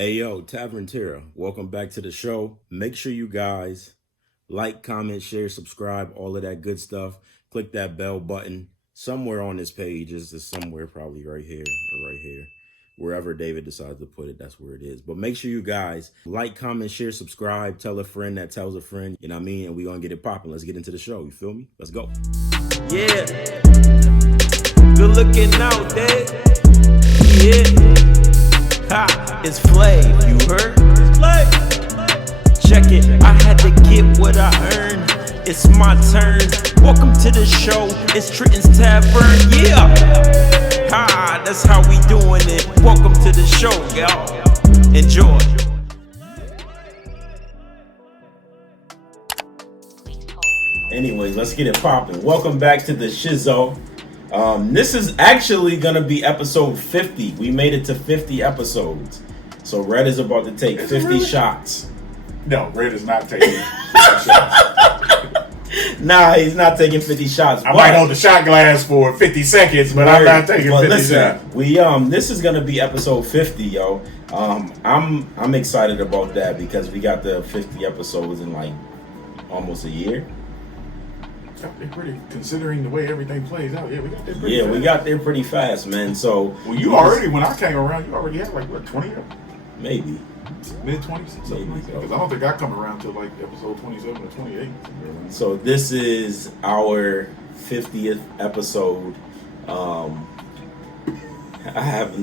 Hey yo, Tavern, welcome back to the show. Make sure you guys like, comment, share, subscribe, all of that good stuff. Click that bell button somewhere on this page. Is somewhere probably right here or right here. Wherever David decides to put it, that's where it is. But make sure you guys like, comment, share, subscribe, tell a friend that tells a friend, you know what I mean? And we're going to get it popping. Let's get into the show. You feel me? Let's go. Yeah. Good looking out, Dad. Yeah. Ha, it's Flav, you heard? It's Flav. Check it, I had to get what I earned. It's my turn. Welcome to the show. It's Trenton's Tavern. Yeah. Ha, that's how we doing it. Welcome to the show, y'all. Enjoy. Anyways, let's get it popping. Welcome back to the Shizzo. This is actually gonna be episode 50. We made it to 50 episodes. So Red is about to take 50 shots. No, Red is not taking 50 shots. Nah, he's not taking 50 shots. I might hold the shot glass for 50 seconds, but I'm not taking 50 shots. We this is gonna be episode 50, yo. I'm excited about that because we got the 50 episodes in like almost a year. They're pretty, considering the way everything plays out. Yeah, we got there pretty fast. We got there pretty fast, man. So well, you already, when I came around, you already had like what, 20? Maybe mid-20s, something like that. Because I don't think I come around till like episode 27 or 28. So this is our 50th episode. I have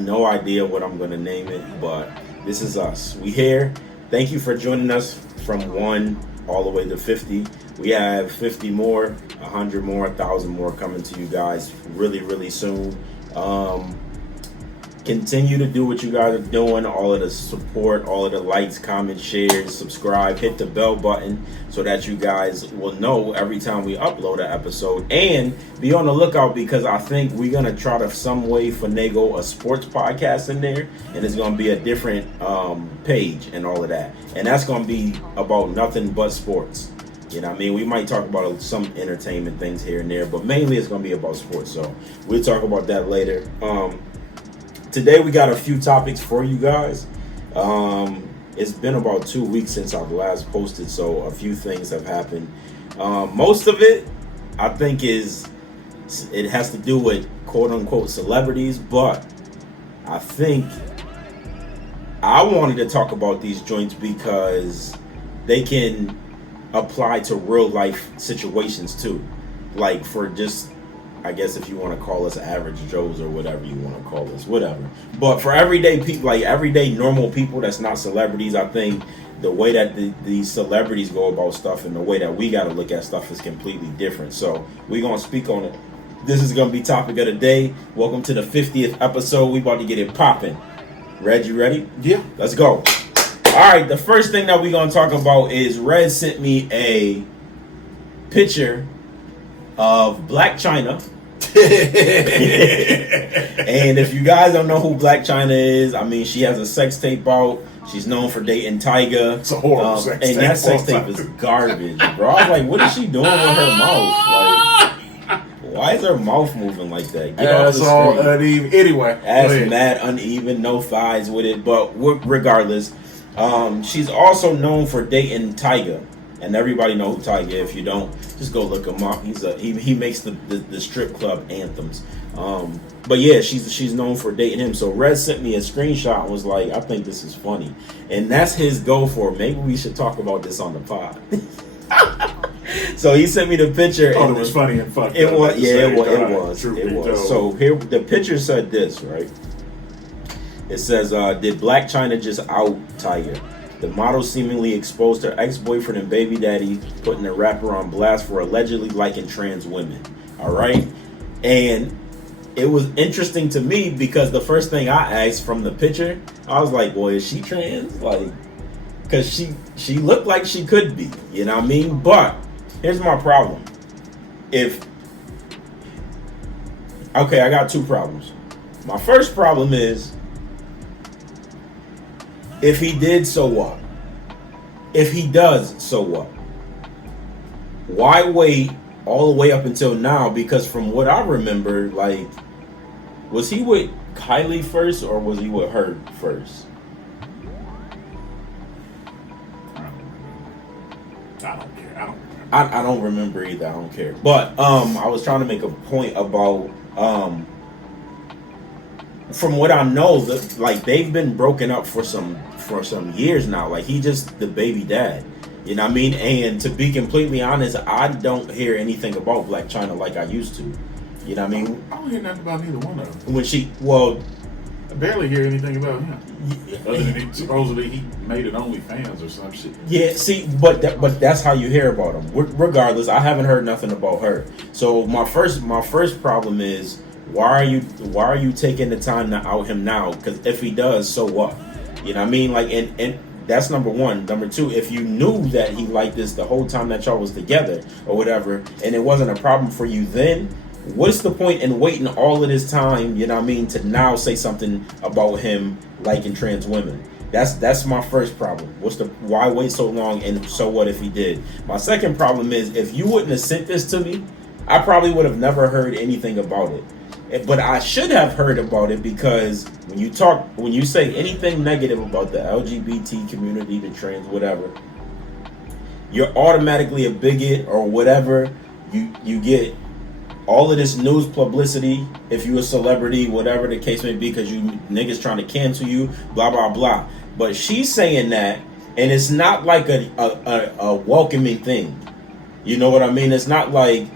no idea what I'm gonna name it, but this is us. We here. Thank you for joining us from 1 all the way to 50. We have 50 more, 100 more, 1,000 more coming to you guys really, really soon. Continue to do what you guys are doing. All of the support, all of the likes, comments, shares, subscribe, hit the bell button so that you guys will know every time we upload an episode. And be on the lookout because I think we're going to try to some way finagle a sports podcast in there. And it's going to be a different page and all of that. And that's going to be about nothing but sports. You know what I mean? We might talk about some entertainment things here and there, but mainly it's going to be about sports. So we'll talk about that later. Today we got a few topics for you guys. It's been about 2 weeks since I've last posted, so a few things have happened. Most of it, I think, it has to do with quote-unquote celebrities, but I think I wanted to talk about these joints because they can apply to real life situations too. Like for just, I guess if you want to call us average Joes or whatever you want to call us, whatever. But for everyday people, like everyday normal people that's not celebrities, I think the way that these celebrities go about stuff and the way that we got to look at stuff is completely different. So we're going to speak on it. This is going to be topic of the day. Welcome to the 50th episode. We about to get it popping. Red, you ready? Yeah. Let's go. All right, the first thing that we're going to talk about is Red sent me a picture of Blac Chyna. And if you guys don't know who Blac Chyna is, I mean, she has a sex tape out. She's known for dating Tyga. It's a horrible sex tape. And that sex tape is garbage, bro. I was like, what is she doing with her mouth? Like, why is her mouth moving like that? Get off the screen. All uneven. Anyway. Ass mad uneven, no thighs with it. But regardless, she's also known for dating Tyga. And everybody know who Tyga is. If you don't, just go look him up. He makes the strip club anthems. But yeah, she's known for dating him. So Red sent me a screenshot and was like, I think this is funny. And that's his go for it. Maybe we should talk about this on the pod. So he sent me the picture. Oh, it was funny and fucked it up. Was, yeah, it was. So here, the picture said this, right? It says, did Blac Chyna just out Tyga? The model seemingly exposed her ex-boyfriend and baby daddy, putting the rapper on blast for allegedly liking trans women. All right? And it was interesting to me because the first thing I asked from the picture, I was like, boy, is she trans? Like, because she looked like she could be. You know what I mean? But here's my problem. Okay, I got 2 problems. My first problem is, if he did, so what? If he does, so what? Why wait all the way up until now? Because from what I remember, like, was he with Kylie first, or was he with her first? I don't care. I don't remember either. I don't care. But I was trying to make a point about from what I know, that like they've been broken up for some years now. Like he just the baby dad. You know what I mean? And to be completely honest, I don't hear anything about Black China like I used to. You know what I mean? I don't hear nothing about neither one of them. When I barely hear anything about him. Other than supposedly he made it OnlyFans or some shit. Yeah, see, but that's how you hear about him. Regardless, I haven't heard nothing about her. So my first problem is why are you taking the time to out him now? Because if he does, so what? You know what I mean? Like, and that's number one. Number two, if you knew that he liked this the whole time that y'all was together or whatever, and it wasn't a problem for you then, what's the point in waiting all of this time, you know what I mean, to now say something about him liking trans women? That's my first problem. Why wait so long, and so what if he did? My second problem is if you wouldn't have sent this to me, I probably would have never heard anything about it. But I should have heard about it because when you say anything negative about the LGBT community, the trans, whatever, you're automatically a bigot or whatever. You get all of this news publicity if you're a celebrity, whatever the case may be, because you niggas trying to cancel you, blah, blah, blah. But she's saying that, and it's not like a welcoming thing. You know what I mean? It's not like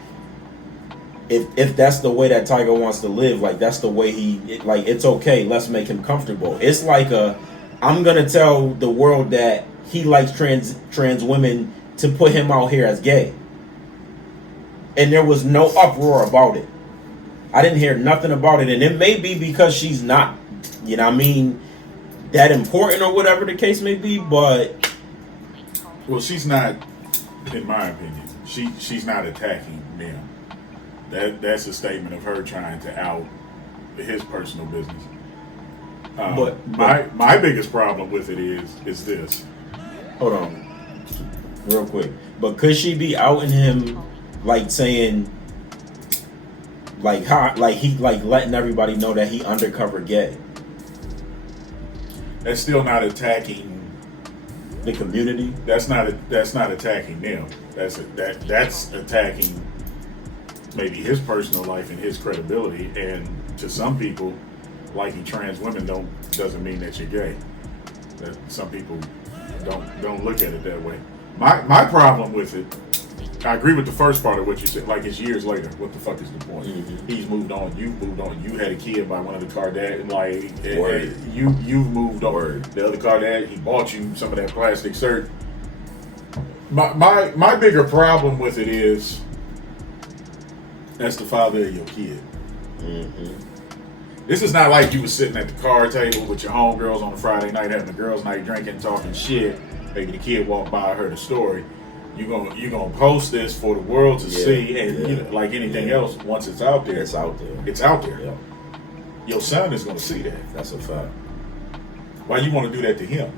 if that's the way that Tiger wants to live, like that's the way it's okay, let's make him comfortable. It's like I'm going to tell the world that he likes trans women to put him out here as gay. And there was no uproar about it. I didn't hear nothing about it. And it may be because she's not, you know what I mean, that important or whatever the case may be, but... Well, she's not, in my opinion, she's not attacking them. That's a statement of her trying to out his personal business. But my biggest problem with it is this. Hold on. Real quick. But could she be outing him... like saying, like letting everybody know that he undercover gay? That's still not attacking the community. That's not attacking them. That's attacking maybe his personal life and his credibility. And to some people, liking trans women doesn't mean that you're gay. That some people don't look at it that way. My problem with it. I agree with the first part of what you said. Like, it's years later. What the fuck is the point? Mm-hmm. He's moved on. You've moved on. You had a kid by one of the Kardashians. Like, you've moved on. Word. The other Kardashian, he bought you some of that plastic shirt. My bigger problem with it is that's the father of your kid. Mm-hmm. This is not like you was sitting at the card table with your homegirls on a Friday night having a girls' night drinking, talking shit. Maybe the kid walked by, heard a story. You're gonna post this for the world to see, and you know, like anything else, once it's out there, it's out there. It's out there. Yeah. Your son is gonna see that. That's a fact. Why you want to do that to him?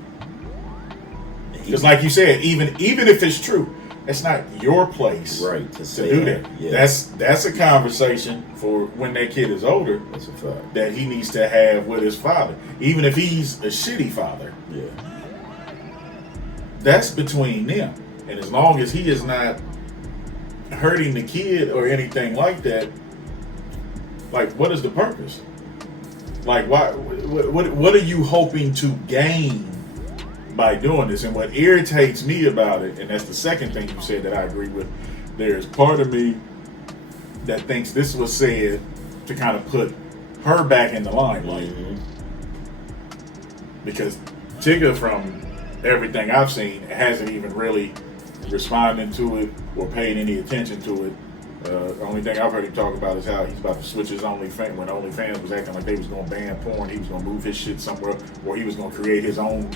Because, like you said, even if it's true, it's not your place, right, to do that. Yeah. That's a conversation for when that kid is older. That's a fact. That he needs to have with his father, even if he's a shitty father. Yeah. That's between them. And as long as he is not hurting the kid or anything like that, like, what is the purpose? Like, why? What are you hoping to gain by doing this? And what irritates me about it, and that's the second thing you said that I agree with, there's part of me that thinks this was said to kind of put her back in the limelight. Mm-hmm. Because Tigger, from everything I've seen, hasn't even really responding to it or paying any attention to it. The only thing I've heard him talk about is how he's about to switch his OnlyFans. When OnlyFans was acting like they was going to ban porn, he was going to move his shit somewhere, or he was going to create his own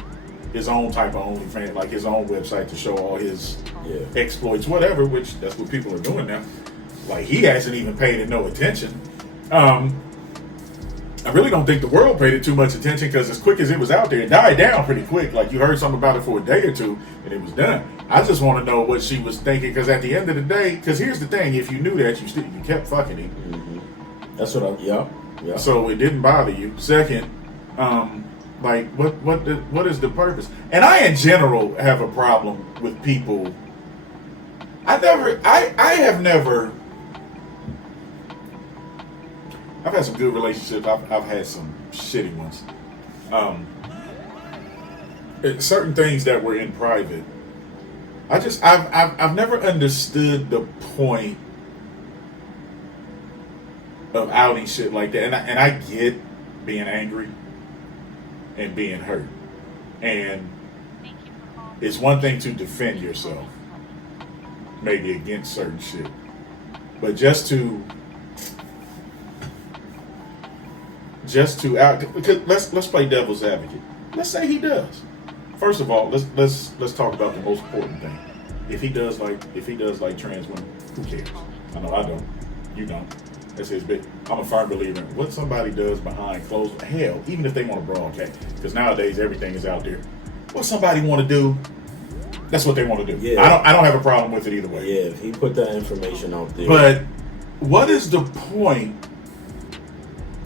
type of OnlyFans, like his own website to show all his exploits, whatever. Which that's what people are doing now. Like, he hasn't even paid it no attention. I really don't think the world paid it too much attention, because as quick as it was out there, it died down pretty quick. Like, you heard something about it for a day or two, and it was done. I just want to know what she was thinking, because at the end of the day, because here's the thing, if you knew that, you kept fucking him. Mm-hmm. That's what Yeah. So it didn't bother you. Second, like what is the purpose? And I in general have a problem with people. I've had some good relationships. I've had some shitty ones. Certain things that were in private. I've never understood the point of outing shit like that, and I get being angry and being hurt, and it's one thing to defend yourself, maybe against certain shit, but just to out, because let's play devil's advocate. Let's say he does. First of all, let's talk about the most important thing. If he does like trans women, who cares? I know I don't. You don't. That's his big. I'm a firm believer in what somebody does behind closed. Hell, even if they want to broadcast, because nowadays everything is out there. What somebody want to do, that's what they want to do. Yeah. I don't have a problem with it either way. Yeah, if he put that information out there. But what is the point?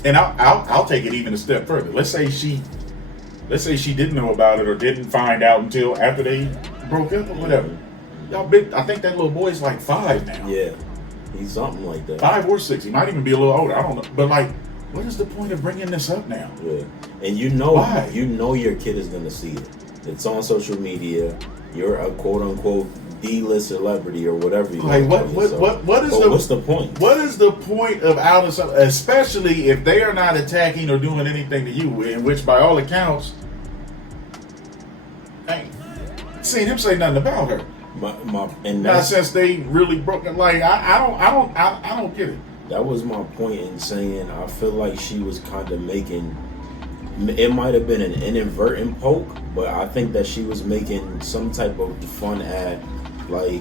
And I'll take it even a step further. Let's say she didn't know about it or didn't find out until after they broke up or whatever. Y'all big. I think that little boy's like 5 now. Yeah, he's something like that. 5 or 6. He might even be a little older. I don't know. But like, what is the point of bringing this up now? Yeah, and you know Why? your kid is gonna see it. It's on social media. You're a quote unquote D-list celebrity or whatever you Like want to call yourself. What's the point? What is the point of outing something, especially if they are not attacking or doing anything to you, in which by all accounts, I ain't seen him say nothing about her. And Not that's, since they really broke it. Like I don't get it. that was my point in saying I feel like she was kind of making. It might have been an inadvertent poke, but I think that she was making some type of fun at like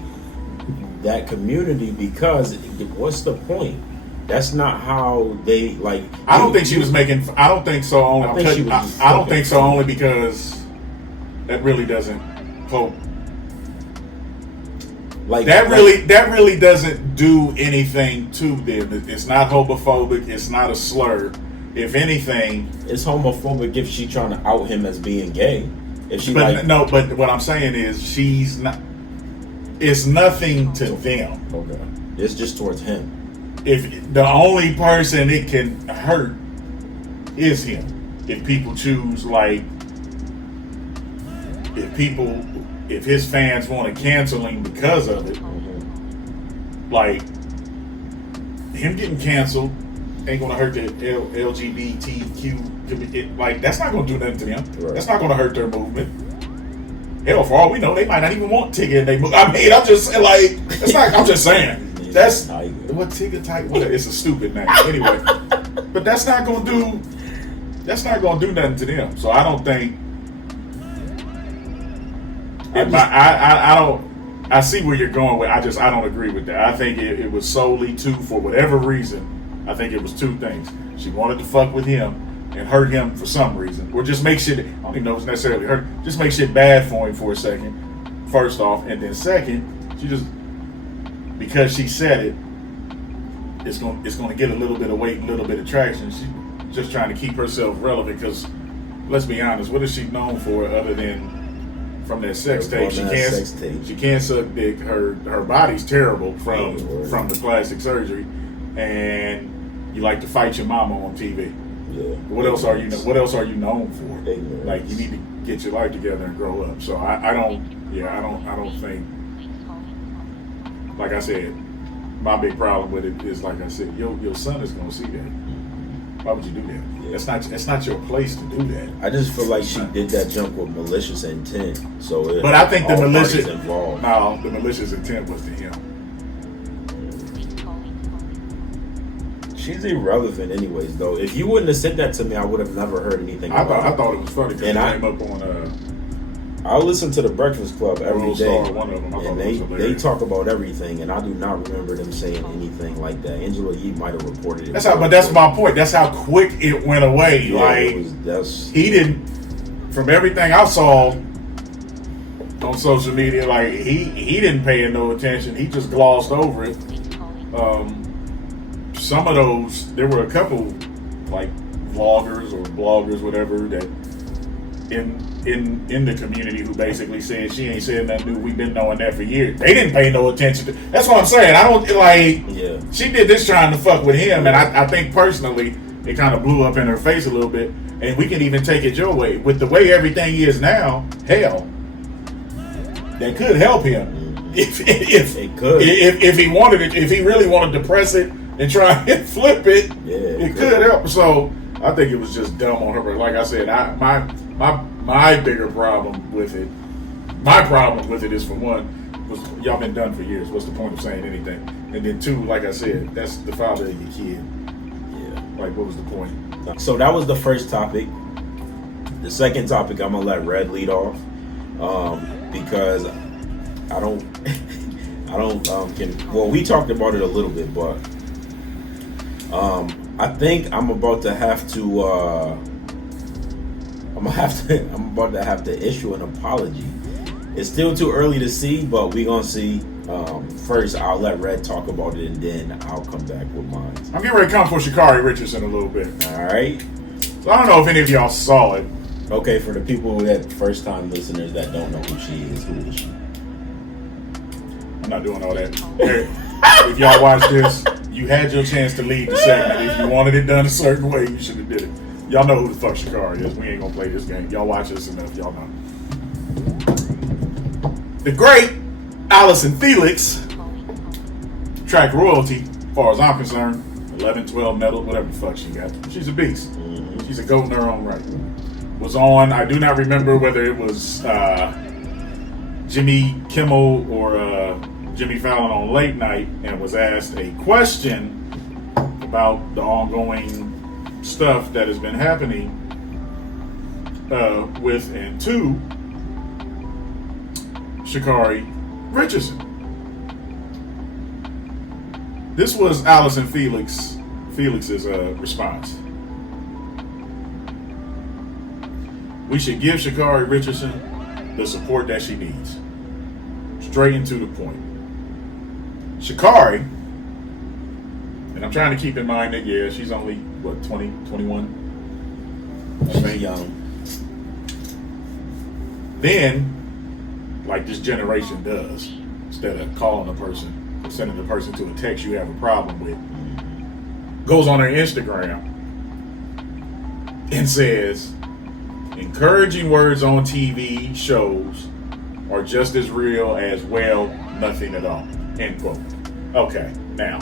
that community, because what's the point? That's not how they like. I don't think she was making. I don't think so. Only I don't think so. Only because that really doesn't poke. Like that really doesn't do anything to them. It's not homophobic. It's not a slur. If anything, it's homophobic if she's trying to out him as being gay. If she but what I'm saying is she's not. It's nothing to them. Okay, it's just towards him. If the only person it can hurt is him, if people choose if his fans want to cancel him because of it, like him getting canceled ain't gonna hurt the LGBTQ. Like that's not gonna do nothing to them. Right. That's not gonna hurt their movement. Hell, for all we know, they might not even want Tigger in their movement. I mean, I'm just saying, like, it's not. I'm just saying. That's what Tigger type. Whatever. It's a stupid name anyway. But that's not gonna do nothing to them. So I don't think. I see where you're going with. I don't agree with that. I think it was solely for whatever reason. I think it was 2 things. She wanted to fuck with him and hurt him for some reason, or just make shit. I don't even know if it's necessarily hurt. Just make shit bad for him for a second. First off, and then second, she just because she said it, it's going to get a little bit of weight, and a little bit of traction. She's just trying to keep herself relevant. Because let's be honest, what is she known for other than from that sex tape? She can't suck dick. Her body's terrible from the plastic surgery, and you like to fight your mama on TV. Yeah. What else are you known for? Ignorance. Like you need to get your life together and grow up. So I don't think. Like I said, my big problem with it is, like I said, your son is gonna see that. Why would you do that? Yeah. It's not your place to do that. I just feel like she did that jump with malicious intent. So, but I think the malicious intent was to him. She's irrelevant, anyways. Though, if you wouldn't have said that to me, I would have never heard anything. I thought it was funny because it came up on. I listen to the Breakfast Club every day, one of them. and they talk about everything, and I do not remember them saying anything like that. Angela Yee might have reported it. That's my point. That's how quick it went away. Yeah, he didn't. From everything I saw on social media, like he didn't pay no attention. He just glossed over it. Some of those, there were a couple like vloggers or bloggers, whatever, that in the community who basically said she ain't said nothing new. We've been knowing that for years. They didn't pay no attention to. That's what I'm saying. I don't like. Yeah. She did this trying to fuck with him, and I think personally it kind of blew up in her face a little bit. And we can even take it your way with the way everything is now. Hell, that could help him if It could. if he wanted it. If he really wanted to press it and try and flip it, it could help. So I think it was just dumb on her. But like I said, my bigger problem with it, my problem with it is, for one, was y'all been done for years. What's the point of saying anything? And then two, like I said, that's the father of your kid. Yeah. Like, what was the point? So that was the first topic. The second topic, I'm gonna let Red lead off, because I don't well, we talked about it a little bit, but I think I'm about to have to I'm about to have to issue an apology. It's still too early to see, but we're gonna see. First, I'll let Red talk about it, and then I'll come back with mine. I'm getting ready to come for Sha'Carri Richardson a little bit. All right. So I don't know if any of y'all saw it. Okay, for the people that first-time listeners that don't know who she is she? I'm not doing all that. Hey, if y'all watch this, you had your chance to lead the segment. If you wanted it done a certain way, you should have did it. Y'all know who the fuck Sha'Carri is. We ain't gonna play this game. Y'all watch this enough. Y'all know. The great Allison Felix, track royalty, as far as I'm concerned, 11, 12 medal, whatever the fuck she got. She's a beast. She's a goat in her own right. Was on, I do not remember whether it was Jimmy Kimmel or Jimmy Fallon on Late Night, and was asked a question about the ongoing stuff that has been happening with and to Sha'Carri Richardson. This was Allison Felix's response. We should give Sha'Carri Richardson the support that she needs. Straight and to the point. Sha'Carri, and I'm trying to keep in mind that, yeah, she's only, what, 20, 21? She's young. Then, like this generation does, instead of calling a person, or sending the person to a text you have a problem with, goes on her Instagram and says, encouraging words on TV shows are just as real as, well, nothing at all. End quote. Okay, now,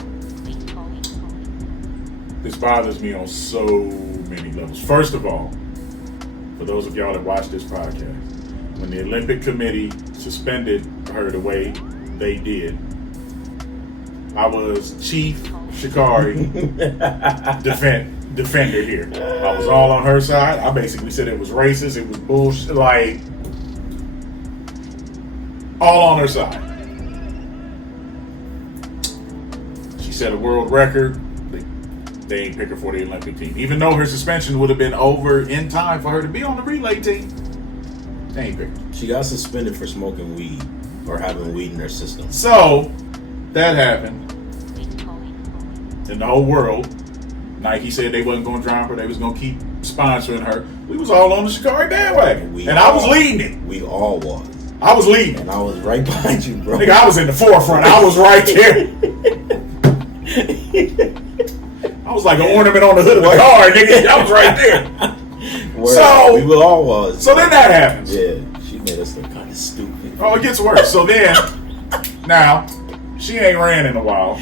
this bothers me on so many levels. First of all, for those of y'all that watch this podcast, when the Olympic Committee suspended her the way they did, I was Chief Sha'Carri defender here. I was all on her side. I basically said it was racist, it was bullshit, like, all on her side. She set a world record. They ain't pick her for the Olympic team. Even though her suspension would have been over in time for her to be on the relay team, they ain't pick her. She got suspended for smoking weed or having weed in her system. So, that happened. In the whole world, Nike said they wasn't going to drop her. They was going to keep sponsoring her. We was all on the Sha'Carri bandwagon. I was leading it. We all was. I was leading. And I was right behind you, bro. Nigga, I was in the forefront. I was right there. I was like an ornament on the hood of the car, nigga. I was right there. So we all was. So then that happens. Yeah, she made us look kind of stupid. Oh, it gets worse. So then, now, she ain't ran in a while.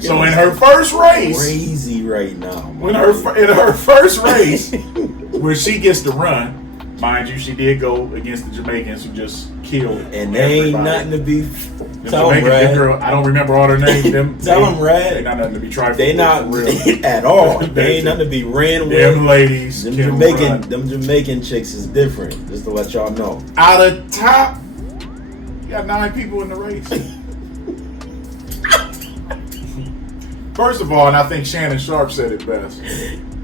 So in her first race, crazy right now. In her first race, where she gets to run, mind you, she did go against the Jamaicans who just killed. And they ain't nothing to be. Tell them, Red. Girl, I don't remember all their names. Tell them, Red. They not nothing to be trifled. They not real at all. They ain't nothing to be ran with. Them ladies, them Jamaican chicks is different. Just to let y'all know. Out of top, you got 9 people in the race. First of all, and I think Shannon Sharp said it best,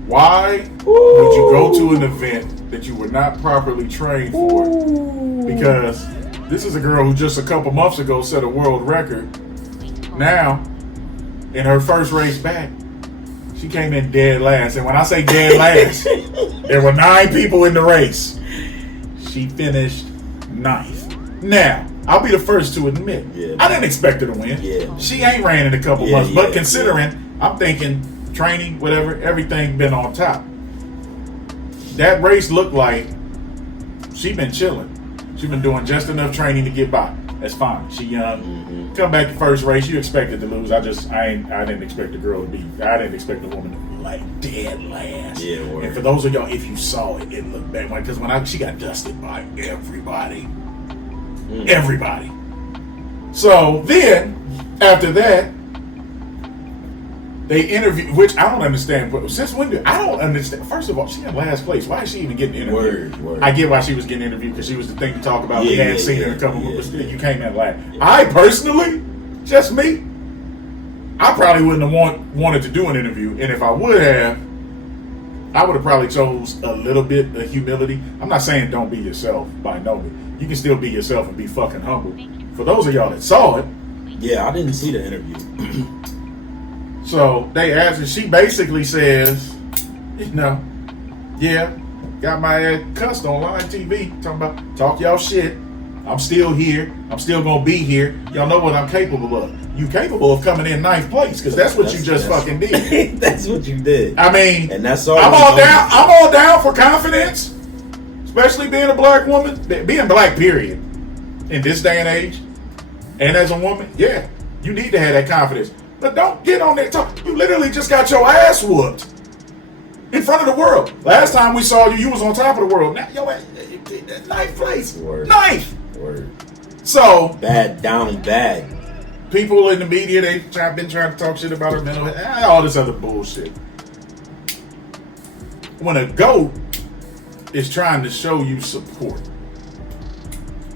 why would you go to an event that you were not properly trained for? Because this is a girl who just a couple months ago set a world record. Now, in her first race back, She came in dead last. And when I say dead last, there were 9 people in the race. She finished 9th. Now, I'll be the first to admit, I didn't expect her to win. Yeah. She ain't ran in a couple months. But considering, I'm thinking training, whatever, everything been on top. That race looked like she been chilling. She been doing just enough training to get by. That's fine. She young. Mm-hmm. Come back to first race. You expected to lose. I didn't expect the girl to be. I didn't expect the woman to be like dead last. Yeah. Word. And for those of y'all, if you saw it, it looked bad. Because she got dusted by everybody. Everybody. So then, after that, they interviewed, which I don't understand. But since when I don't understand. First of all, she in last place. Why is she even getting interviewed? Word. I get why she was getting interviewed because she was the thing to talk about. We hadn't seen her in a couple months. Yeah. You came in last. I personally, just me, I probably wouldn't have wanted to do an interview. And if I would have, I would have probably chose a little bit of humility. I'm not saying don't be yourself by no means. You can still be yourself and be fucking humble. For those of y'all that saw it. Yeah, I didn't see the interview. So they asked her, she basically says, got my ass cussed on live TV, talking about, talk y'all shit. I'm still here. I'm still going to be here. Y'all know what I'm capable of. You capable of coming in 9th place because that's what you just fucking did. That's what you did. I mean, and that's all. I'm all down for confidence, especially being a black woman, being black, period, in this day and age. And as a woman, yeah, you need to have that confidence. But don't get on there talk. You literally just got your ass whooped in front of the world. Last time we saw you, you was on top of the world. Now, yo, 9th place. Word. 9th. Word. So bad, down and bad. People in the media, they've been trying to talk shit about her mental health, all this other bullshit. When a GOAT is trying to show you support,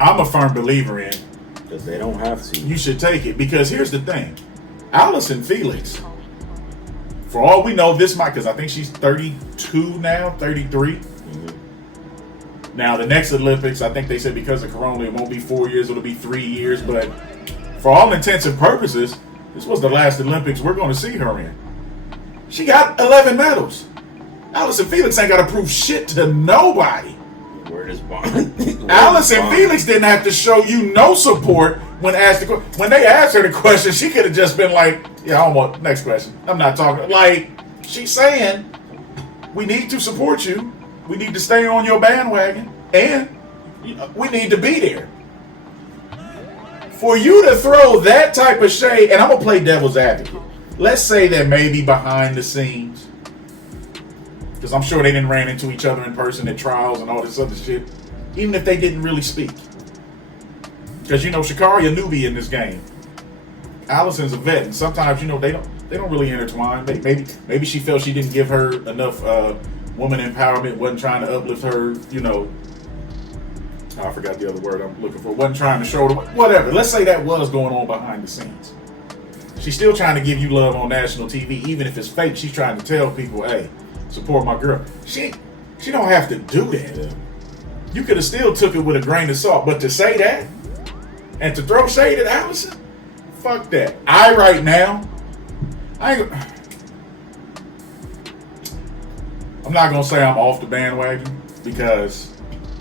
I'm a firm believer in, because they don't have to. You should take it. Because here's the thing. Allison Felix, for all we know, this might, because I think she's 32 now, 33. Mm-hmm. Now, the next Olympics, I think they said because of Corona, it won't be 4 years, it'll be 3 years. But for all intents and purposes, this was the last Olympics we're going to see her in. She got 11 medals. Allison Felix ain't got to prove shit to nobody. Word is bond. Allison Felix didn't have to show you no support when they asked her the question. She could have just been like, "Yeah, I want next question. I'm not talking." Like she's saying, "We need to support you. We need to stay on your bandwagon, and we need to be there." For you to throw that type of shade, and I'm gonna play devil's advocate. Let's say that maybe behind the scenes, because I'm sure they didn't ran into each other in person at trials and all this other shit. Even if they didn't really speak. Because, Sha'Carri a newbie in this game. Allison's a vet, and sometimes, they don't really intertwine. Maybe she felt she didn't give her enough woman empowerment, wasn't trying to uplift her, I forgot the other word I'm looking for. Wasn't trying to show her, whatever. Let's say that was going on behind the scenes. She's still trying to give you love on national TV, even if it's fake. She's trying to tell people, hey, support my girl. She don't have to do that. Yeah. You could have still took it with a grain of salt, but to say that and to throw shade at Allison, fuck that. I'm not gonna say I'm off the bandwagon because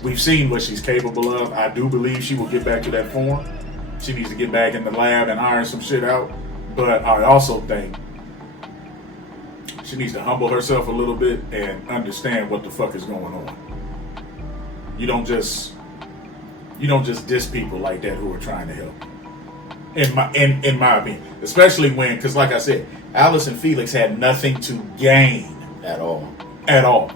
we've seen what she's capable of. I do believe she will get back to that form. She needs to get back in the lab and iron some shit out. But I also think she needs to humble herself a little bit and understand what the fuck is going on. You don't just diss people like that who are trying to help. In my opinion, especially when, because like I said, Allison Felix had nothing to gain at all.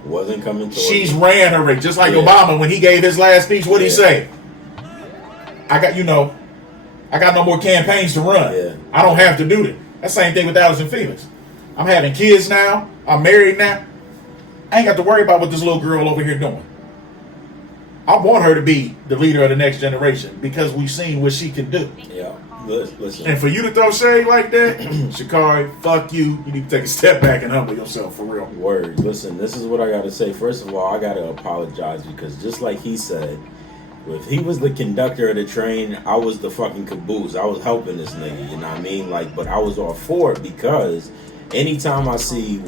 Wasn't coming to She's ran her race, just like Obama when he gave his last speech. What did he say? I got no more campaigns to run. Yeah. I don't have to do that. That's the same thing with Allison Felix. I'm having kids now. I'm married now. I ain't got to worry about what this little girl over here doing. I want her to be the leader of the next generation because we've seen what she can do. Yeah, listen. And for you to throw shade like that, Sha'Carri, fuck you. You need to take a step back and humble yourself for real. Word. Listen, this is what I got to say. First of all, I got to apologize because just like he said, if he was the conductor of the train, I was the fucking caboose. I was helping this nigga, you know what I mean? But I was all for it because anytime I see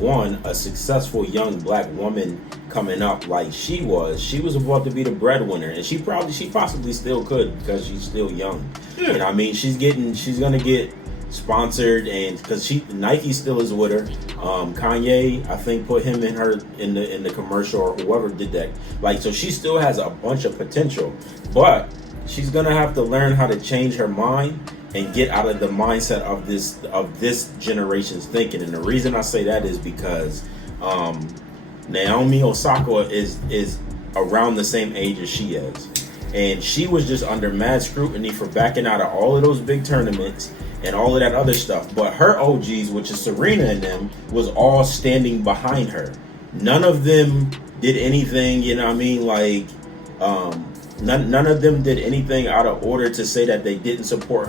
a successful young black woman coming up like she was about to be the breadwinner, and she possibly still could because she's still young. Yeah. And I mean, she's gonna get sponsored, and because Nike still is with her. Kanye, I think, put him in the commercial, or whoever did that. Like, so she still has a bunch of potential, but she's gonna have to learn how to change her mind and get out of the mindset of this generation's thinking. And the reason I say that is because Naomi Osaka is around the same age as she is, and she was just under mad scrutiny for backing out of all of those big tournaments and all of that other stuff. But her OGs, which is Serena and them, was all standing behind her. None of them did anything, you know what I mean? Like, none of them did anything out of order to say that they didn't support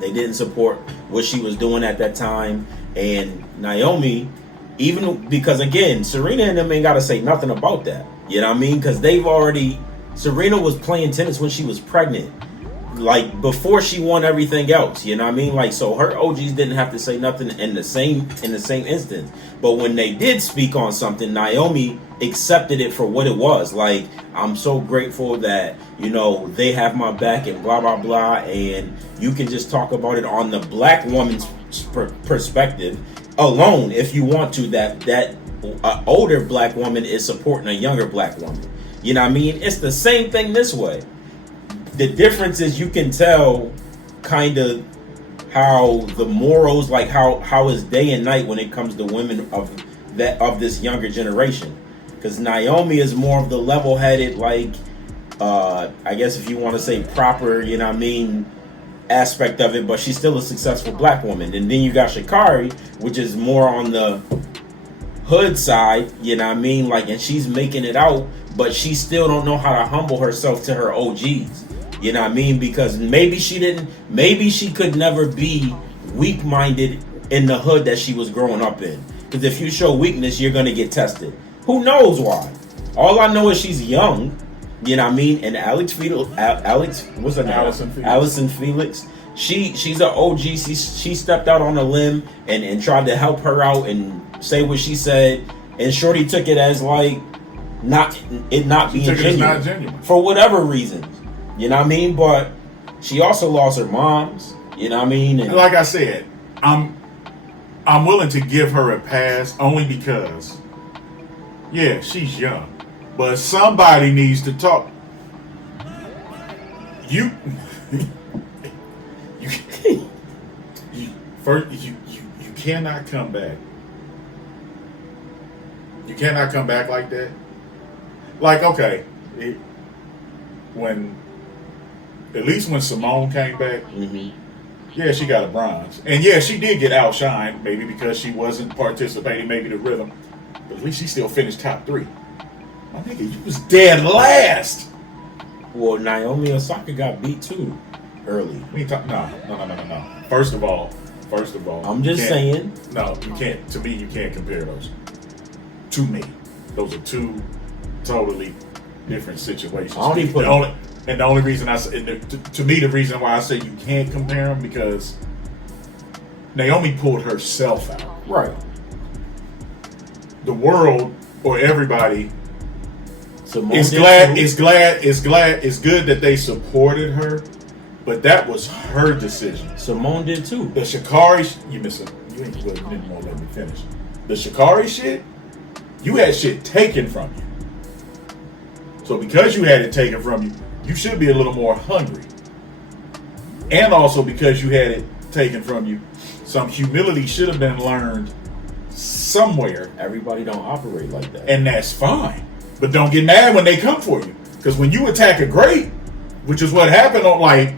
they didn't support what she was doing at that time. And Naomi, even because, again, Serena and them ain't got to say nothing about that. You know what I mean? Because Serena was playing tennis when she was pregnant, like before she won everything else. You know what I mean? Like, so her OGs didn't have to say nothing in the same instance. But when they did speak on something, Naomi accepted it for what it was. Like, I'm so grateful that, you know, they have my back and blah blah blah, and you can just talk about it on the black woman's perspective alone if you want to, that older black woman is supporting a younger black woman. You know what I mean? It's the same thing this way. The difference is you can tell kind of how the morals, like how is day and night when it comes to women of this younger generation. Because Naomi is more of the level-headed, like, I guess if you want to say proper, you know what I mean, aspect of it, but she's still a successful black woman. And then you got Sha'Carri, which is more on the hood side, you know what I mean, like, and she's making it out, but she still don't know how to humble herself to her OGs. You know what I mean? Because maybe she could never be weak-minded in the hood that she was growing up in. Because if you show weakness, you're going to get tested. Who knows why? All I know is she's young. You know what I mean? And Allison Felix. She's an OG. She stepped out on a limb and tried to help her out and say what she said. And Shorty took it as like not being genuine for whatever reasons. You know what I mean? But she also lost her moms. You know what I mean? And like I said, I'm willing to give her a pass only because, yeah, she's young, but somebody needs to talk. You cannot come back. You cannot come back like that. Like, okay, at least when Simone came back, yeah, she got a bronze. And yeah, she did get outshined, maybe because she wasn't participating, maybe the rhythm. But at least she still finished top 3. My nigga, you was dead last. Well, Naomi Osaka got beat too early. No. First of all, I'm just saying. No, you can't. To me, you can't compare those. To me, those are two totally different situations. And the only reason I say, to me, the reason why I say you can't compare them, because Naomi pulled herself out. Right. The world or everybody is good that they supported her, but that was her decision. Simone did too. The Sha'Carri, you didn't want to let me finish. The Sha'Carri shit, you had shit taken from you. So because you had it taken from you, you should be a little more hungry. And also because you had it taken from you, some humility should have been learned somewhere. Everybody don't operate like that. And that's fine. But don't get mad when they come for you. Because when you attack a great, which is what happened on, like,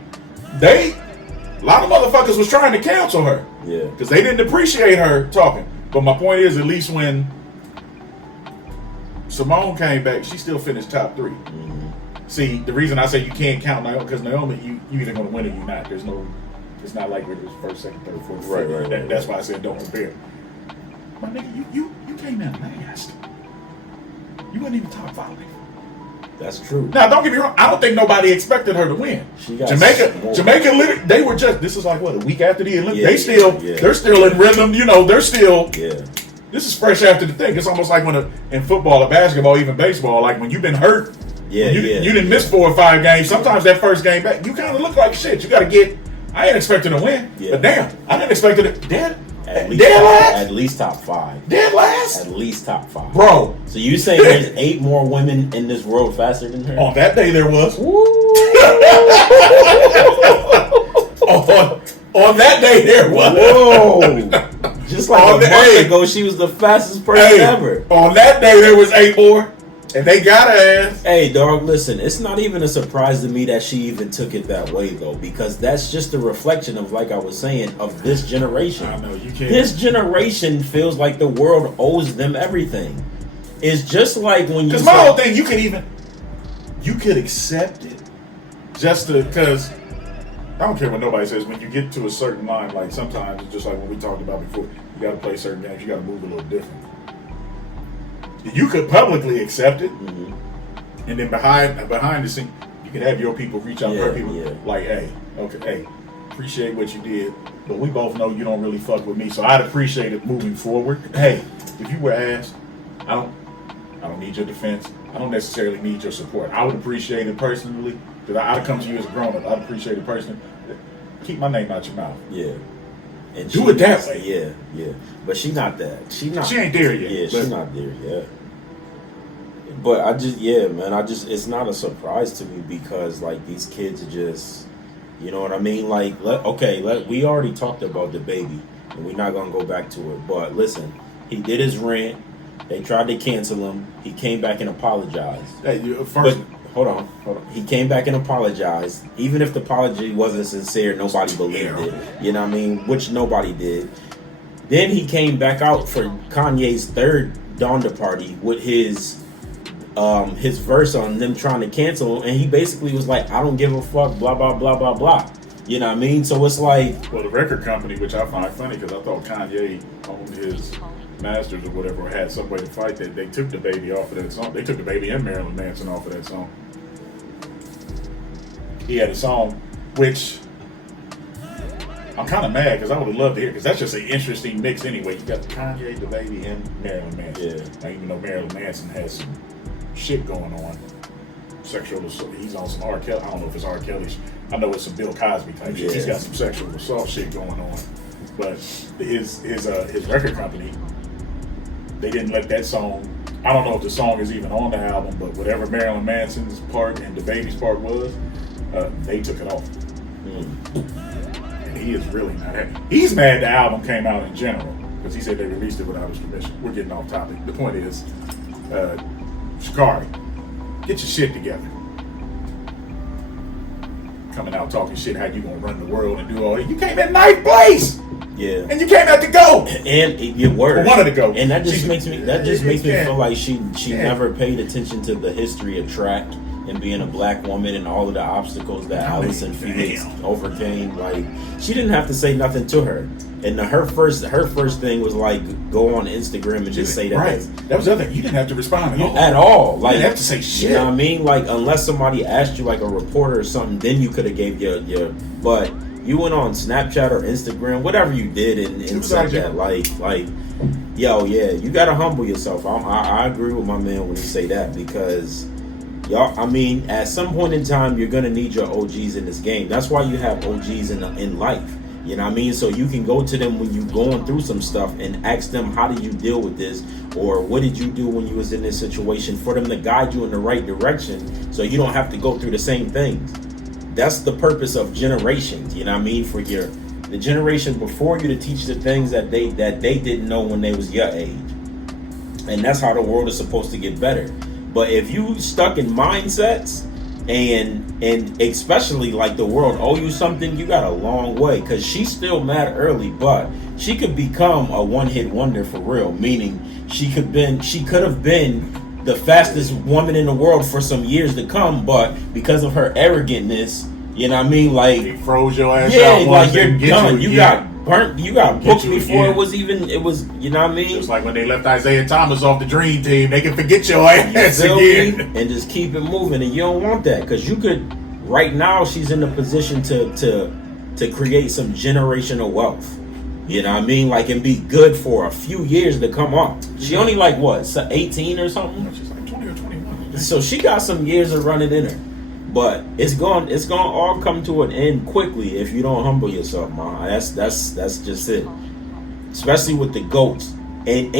a lot of motherfuckers was trying to cancel her. Yeah. Because they didn't appreciate her talking. But my point is, at least when Simone came back, she still finished top 3. Mm-hmm. See, the reason I say you can't count Naomi, because Naomi, you either going to win or you're not. It's not like it was first, second, third, fourth. Right. That's why I said don't compare. My nigga, you came in last. You wasn't even top 5. That's true. Now, don't get me wrong. I don't think nobody expected her to win. She got Jamaica, literally, they were just. This is like what, a week after the Olympics. Yeah, They're still in rhythm. You know, they're still. Yeah. This is fresh after the thing. It's almost like when in football or basketball, even baseball, like when you've been hurt. Yeah, you didn't miss 4 or 5 games. Sometimes that first game back, you kind of look like shit. You got to get. I ain't expecting to win, but damn, I didn't expect it. Dead last. At least top 5. Dead last. At least top 5, bro. So you saying there's 8 more women in this world faster than her? On that day, there was. on that day, there was. Whoa. Just like a month ago, she was the fastest person ever. On that day, there was 8 more. And they got her ass. Hey, dog, listen, it's not even a surprise to me that she even took it that way, though, because that's just a reflection of, like I was saying, of this generation. I know, you can't. This generation feels like the world owes them everything. It's just like when you... Because my whole thing, you could accept it. Just because... I don't care what nobody says. When you get to a certain line, like sometimes it's just like what we talked about before. You got to play certain games. You got to move a little different. You could publicly accept it, and then behind the scene, you can have your people reach out to her people like, hey, appreciate what you did, but we both know you don't really fuck with me, so I'd appreciate it moving forward. Hey, if you were asked, I don't need your defense. I don't necessarily need your support. I would appreciate it personally, because I'd come to you as a grown up. I'd appreciate it personally. Keep my name out your mouth. Yeah. And do it that way. Yeah. But she not that. She ain't there yet. Yeah, she's not there yet. But it's not a surprise to me because, like, these kids are just, you know what I mean? Like, we already talked about the baby, and we're not going to go back to it. But listen, he did his rant. They tried to cancel him. He came back and apologized. Hey, but hold on. He came back and apologized. Even if the apology wasn't sincere, nobody believed it. You know what I mean? Which nobody did. Then he came back out for Kanye's third Donda party with his verse on them trying to cancel, and he basically was like, I don't give a fuck, blah, blah, blah, blah, blah. You know what I mean? So it's like... Well, the record company, which I find funny because I thought Kanye owned his masters or whatever, or had some way to fight that, they took the baby off of that song. They took the baby and Marilyn Manson off of that song. He had a song, which... I'm kind of mad because I would have loved to hear, because that's just an interesting mix anyway. You got Kanye, the baby, and Marilyn Manson. Yeah. Now, even though Marilyn Manson has some shit going on, sexual assault. He's on some R. Kelly. I don't know if it's R. Kelly. I know it's some Bill Cosby type shit. He's got some sexual assault shit going on. But his record company, they didn't let that song. I don't know if the song is even on the album, but whatever Marilyn Manson's part and the baby's part was, they took it off. And he is really not happy. He's mad the album came out in general because he said they released it without his permission. We're getting off topic. The point is, Shikari, get your shit together. Coming out talking shit, how you gonna run the world and do all that. You came in ninth place. Yeah. And you came out to go. And you were. Wanted to go. And that just makes me feel like she never paid attention to the history of track and being a black woman and all of the obstacles that Allison Felix overcame. Like, she didn't have to say nothing to her. And her first thing was like, go on Instagram and just say that. Right. That was the other thing. You didn't have to respond at all. Like, you didn't have to say shit. You know what I mean? Like, unless somebody asked you, like a reporter or something, then you could have gave your. But you went on Snapchat or Instagram, whatever you did, and said that. Like, yo, yeah, you gotta humble yourself. I agree with my man when he say that, because y'all, I mean, at some point in time, you're gonna need your OGs in this game. That's why you have OGs in life. You know what I mean? So you can go to them when you're going through some stuff and ask them, how did you deal with this? Or what did you do when you was in this situation, for them to guide you in the right direction so you don't have to go through the same things. That's the purpose of generations, you know what I mean? For the generation before you, to teach the things that they didn't know when they was your age. And that's how the world is supposed to get better. But if you stuck in mindsets and especially like the world owe you something, you got a long way, because she's still mad early, but she could become a one-hit wonder for real, meaning she could have been the fastest woman in the world for some years to come, but because of her arrogantness, you know what I mean, like, he froze your ass out. Yeah, like, you're done. You got burnt. You got Get booked you before again. it was even. It was. You know what I mean? Just like when they left Isaiah Thomas off the Dream Team, they can forget your You ass feel me? again. And just keep it moving. And you don't want that because you could. Right now, she's in the position to create some generational wealth. You know what I mean? Like, and be good for a few years to come up. She only like what, 18 or something? She's like 20 or 21. So she got some years of running in her. But it's going to all come to an end quickly if you don't humble yourself, man. That's just it. Especially with the GOATs. And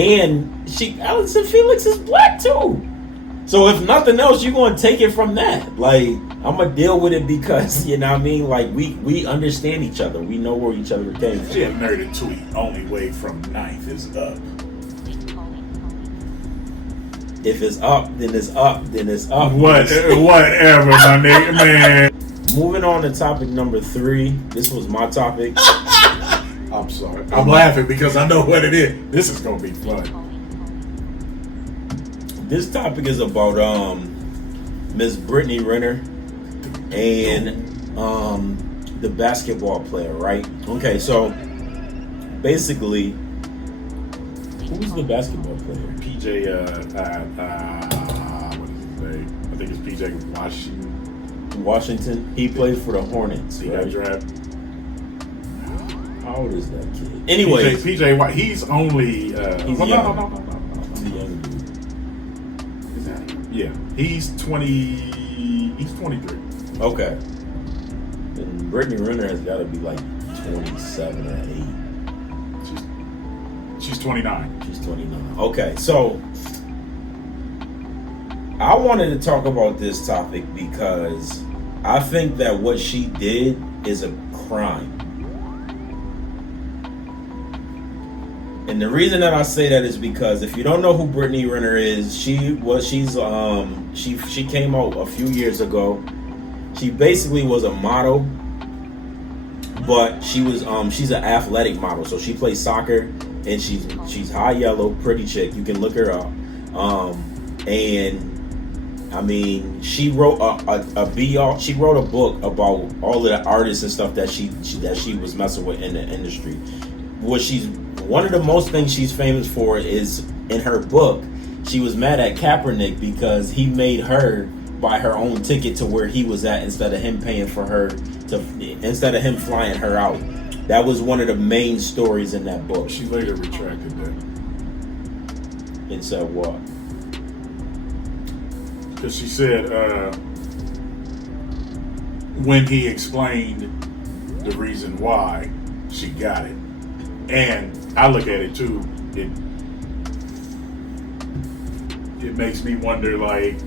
Alison Felix is black too. So if nothing else, you're going to take it from that. Like, I'm going to deal with it because, you know what I mean? Like, we understand each other. We know where each other came from. She had nerded tweet. Only way from ninth is up. If it's up, then it's up. Then it's up. Whatever, my nigga, man. Moving on to topic number 3. This was my topic. I'm sorry. I'm laughing because I know what it is. This is going to be fun. This topic is about Miss Brittany Renner and the basketball player, right? Okay, so basically, who's the basketball player? PJ, what is his name? I think it's PJ Washington. Washington. He played for the Hornets. He Right? got drafted. How old is that kid? Anyway, PJ, he's only. He's well, young. no. he's a young dude. Is that? Yeah, he's 20. He's 23. Okay. And Brittany Renner has got to be like 27 at 8. She's 29. She's 29. Okay, so I wanted to talk about this topic because I think that what she did is a crime. And the reason that I say that is because if you don't know who Brittany Renner is, she came out a few years ago. She basically was a model, but she's an athletic model. So she plays soccer, and she's high yellow, pretty chick. You can look her up. And I mean, she wrote she wrote a book about all of the artists and stuff that she was messing with in the industry. One of the most things she's famous for is in her book, she was mad at Kaepernick because he made her buy her own ticket to where he was at instead of him paying for her instead of him flying her out. That was one of the main stories in that book. She later retracted that. And said what? Because she said when he explained the reason why she got it. And I look at it too, it makes me wonder like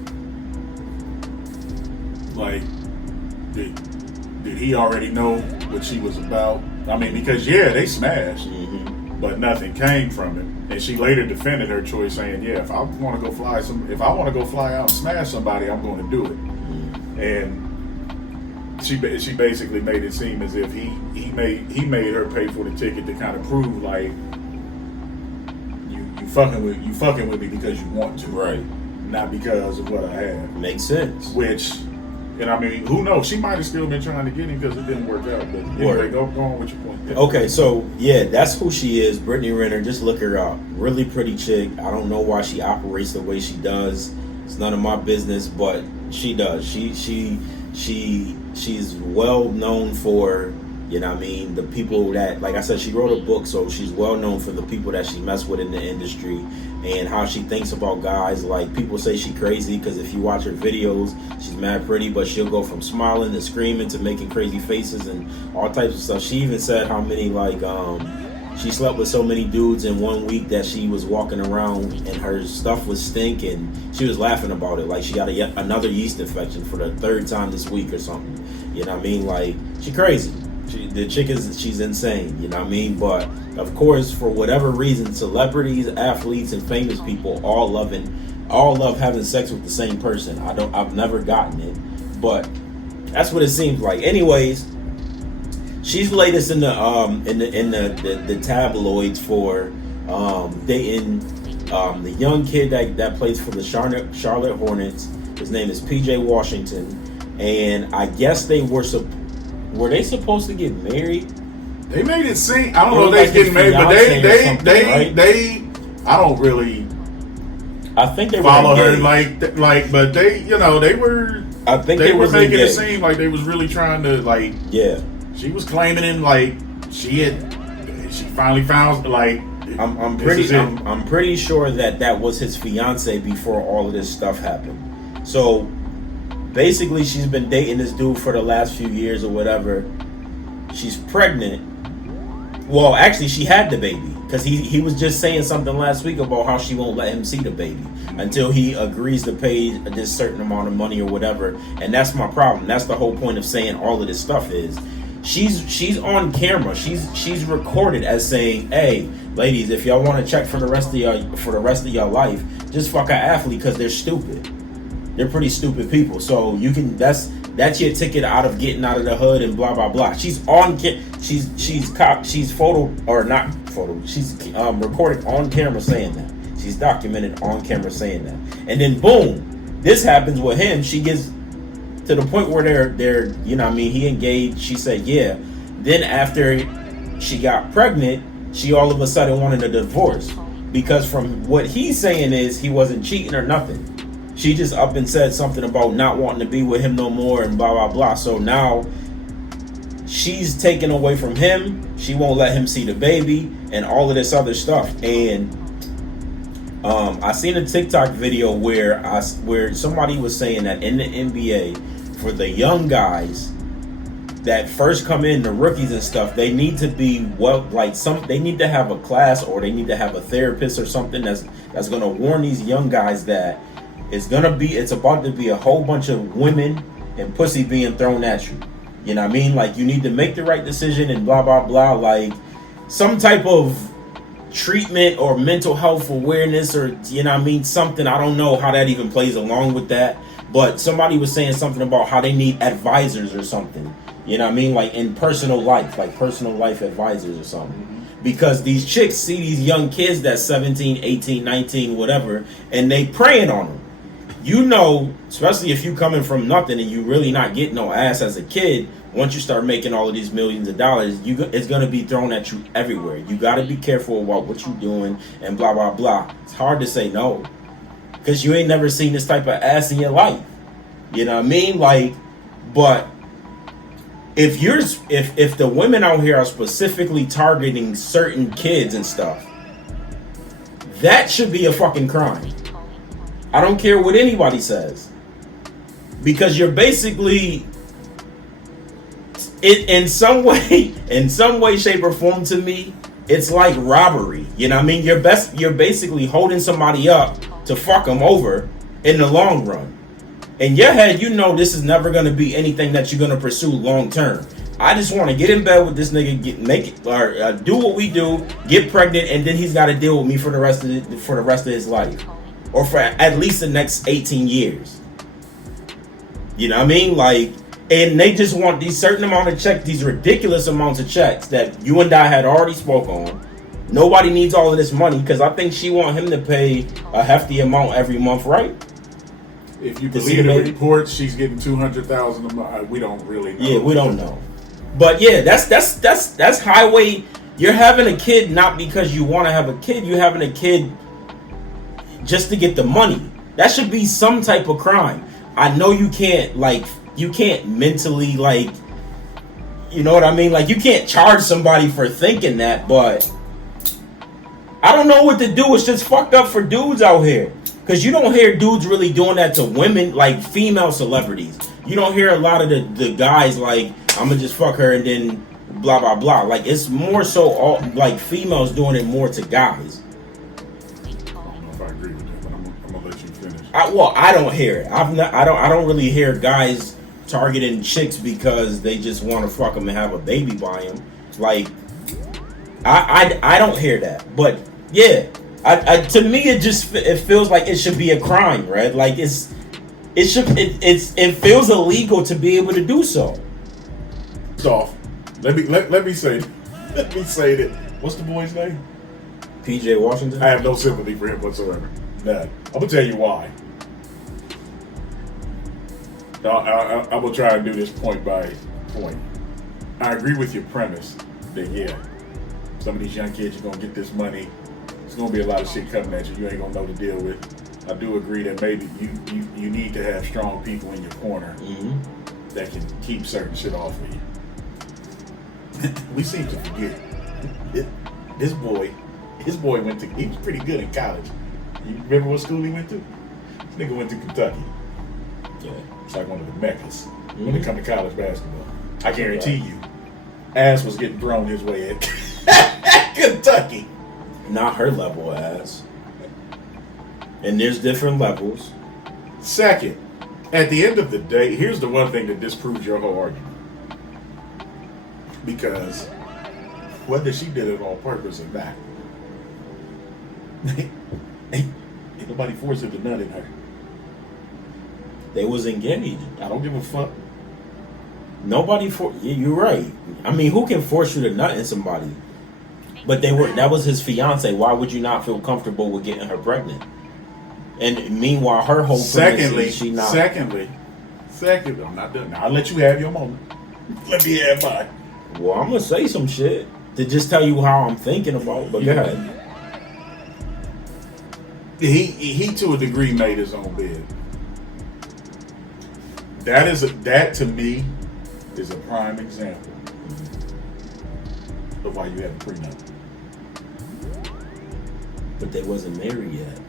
did he already know what she was about? I mean, because they smashed, but nothing came from it. And she later defended her choice, saying, "Yeah, if I want to go fly out and smash somebody, I'm going to do it." And she basically made it seem as if he made her pay for the ticket to kind of prove like you fucking with me because you want to, Right? Not because of what I have. Makes sense. Which, and I mean, who knows? She might have still been trying to get him because it didn't work out. But anyway, go on with your point. Yeah. Okay, so yeah, that's who she is, Brittany Renner. Just look her up. Really pretty chick. I don't know why she operates the way she does. It's none of my business, but she does. She's well known for, you know what I mean, the people that, like I said, she wrote a book, so she's well known for the people that she messed with in the industry and how she thinks about guys. Like, people say she crazy because if you watch her videos, she's mad pretty, but she'll go from smiling to screaming to making crazy faces and all types of stuff. She even said how many, like, she slept with so many dudes in 1 week that she was walking around and her stuff was stink, and she was laughing about it. Like, she got another yeast infection for the 3rd time this week or something. You know what I mean? Like, she crazy. She's insane. You know what I mean? But of course, for whatever reason, celebrities, athletes, and famous people all love having sex with the same person. I've never gotten it, but that's what it seems like. Anyways, she's latest in the tabloids for dating the young kid that plays for the Charlotte Hornets. His name is PJ Washington, and I guess they were they supposed to get married They made it seem. I don't know if Like they getting his married, but fiancé or something, they. I don't really I think they follow were her engaged. but they, they were. I think They were was making engaged. it seem like they was really trying to like. Yeah. She was claiming him like she finally found like. I'm pretty sure that was his fiance before all of this stuff happened. So basically, she's been dating this dude for the last few years or whatever. She's pregnant. Well, actually, she had the baby because he was just saying something last week about how she won't let him see the baby until he agrees to pay this certain amount of money or whatever. And that's my problem. That's the whole point of saying all of this stuff is she's on camera. She's recorded as saying, "Hey, ladies, if y'all want to check for the rest of your life, just fuck an athlete because they're stupid. They're pretty stupid people. So you can that's your ticket out of getting out of the hood and blah blah blah." She's on she's photo or not photo. She's recorded on camera saying that. She's documented on camera saying that. And then boom, this happens with him. She gets to the point where they're he engaged. She said yeah. Then after she got pregnant, she all of a sudden wanted a divorce because from what he's saying is he wasn't cheating or nothing. She just up and said something about not wanting to be with him no more and blah blah blah. So now she's taken away from him. She won't let him see the baby and all of this other stuff. And I seen a TikTok video where somebody was saying that in the NBA for the young guys that first come in, the rookies and stuff, they need to be they need to have a class or they need to have a therapist or something that's gonna warn these young guys that it's about to be a whole bunch of women and pussy being thrown at you. You know what I mean? Like you need to make the right decision and blah blah blah. Like some type of treatment or mental health awareness or something. I don't know how that even plays along with that. But somebody was saying something about how they need advisors or something. You know what I mean? Like in personal life advisors or something. Because these chicks see these young kids that's 17, 18, 19, whatever, and they preying on them. Especially if you coming from nothing and you really not getting no ass as a kid, once you start making all of these millions of dollars, it's going to be thrown at you everywhere. You got to be careful about what you're doing and blah, blah, blah. It's hard to say no because you ain't never seen this type of ass in your life. You know what I mean? Like, but if the women out here are specifically targeting certain kids and stuff, that should be a fucking crime. I don't care what anybody says. Because you're basically in some way, shape, or form to me, it's like robbery. You know what I mean? You're basically holding somebody up to fuck them over in the long run. In your head, this is never going to be anything that you're going to pursue long term. I just want to get in bed with this nigga, do what we do, get pregnant, and then he's got to deal with me for the rest of his life, or for at least the next 18 years. You know what I mean? Like, and they just want these certain amount of checks, these ridiculous amounts of checks that you and I had already spoke on. Nobody needs all of this money because I think she want him to pay a hefty amount every month, right? If you believe the reports, she's getting $200,000 a month. We don't really know. Yeah, we don't know. But yeah, that's highway. You're having a kid not because you want to have a kid. You're having a kid just to get the money. That should be some type of crime. I know you can't mentally you know what I mean? Like you can't charge somebody for thinking that, but I don't know what to do. It's just fucked up for dudes out here. Because you don't hear dudes really doing that to women, like female celebrities. You don't hear a lot of the guys like, I'm going to just fuck her and then blah, blah, blah. Like, it's more so all, like females doing it more to guys. I don't know if I agree with that, but I'm going to let you finish. I don't hear it. I don't really hear guys targeting chicks because they just want to fuck them and have a baby by them. Like, I don't hear that. But, yeah. To me, it feels like it should be a crime, right? Like it feels illegal to be able to do so. Off. Let me say that. What's the boy's name? PJ Washington. I have no sympathy for him whatsoever. Nah. I'm gonna tell you why. I will try to do this point by point. I agree with your premise, then yeah, some of these young kids, you're gonna get this money. There's gonna be a lot of shit coming at you. You ain't gonna know to deal with. I do agree that maybe you need to have strong people in your corner that can keep certain shit off of you. We seem to forget. His boy went to. He was pretty good in college. You remember what school he went to? This nigga went to Kentucky. Yeah. It's like one of the meccas when it comes to college basketball. I guarantee you, ass was getting thrown his way at Kentucky. Not her level ass. And there's different levels. Second, at the end of the day, here's the one thing that disproves your whole argument. Because whether she did it on purpose or not, ain't nobody forcing the nut in her. They was engaged. I don't give a fuck. Nobody you're right. I mean, who can force you to nut in somebody? But that was his fiance. Why would you not feel comfortable with getting her pregnant? And meanwhile, her whole Secondly, she not. Secondly, I'm not done. Now I'll let you have your moment. Let me have mine. Well, I'm gonna say some shit to just tell you how I'm thinking about. But go ahead. He to a degree made his own bed. That to me is a prime example of why you have a prenup. But they wasn't married yet.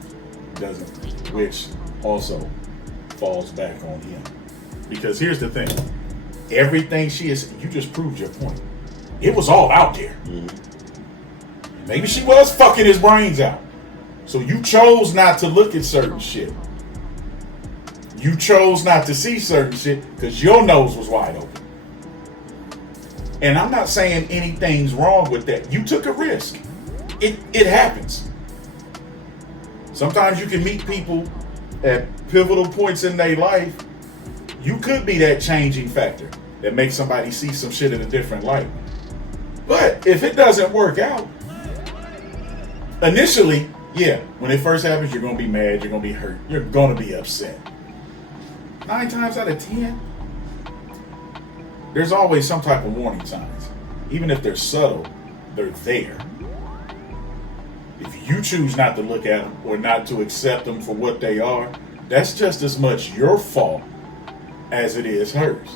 Doesn't, which also falls back on him. Because here's the thing. Everything she is, you just proved your point. It was all out there. Maybe she was fucking his brains out. So you chose not to look at certain shit. You chose not to see certain shit because your nose was wide open. And I'm not saying anything's wrong with that. You took a risk. It happens. Sometimes you can meet people at pivotal points in their life. You could be that changing factor that makes somebody see some shit in a different light. But if it doesn't work out, initially, yeah, when it first happens, you're going to be mad, you're going to be hurt, you're going to be upset. 9 times out of 10, there's always some type of warning signs. Even if they're subtle, they're there. If you choose not to look at them or not to accept them for what they are, that's just as much your fault as it is hers.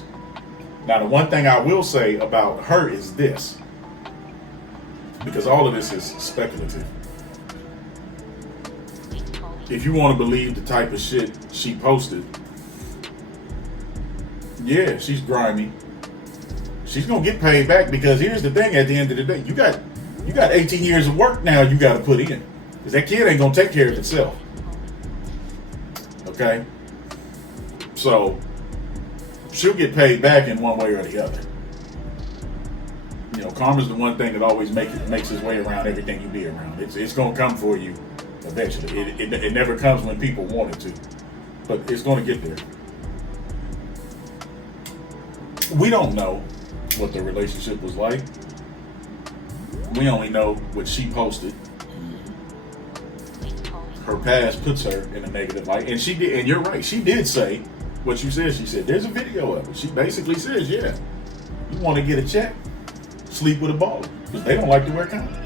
Now, the one thing I will say about her is this, because all of this is speculative. If you want to believe the type of shit she posted, yeah, she's grimy. She's gonna get paid back because here's the thing: at the end of the day, you got 18 years of work now you got to put in, because that kid ain't gonna take care of itself. Okay, so she'll get paid back in one way or the other. You know, karma's the one thing that always makes its way around everything you be around. It's gonna come for you eventually. It never comes when people want it to, but it's gonna get there. We don't know what the relationship was like. We only know what she posted. Her past puts her in a negative light, and she did. And you're right. She did say what you said. She said there's a video of it. She basically says, "Yeah, you want to get a check, sleep with a baller, because they don't like to wear condoms."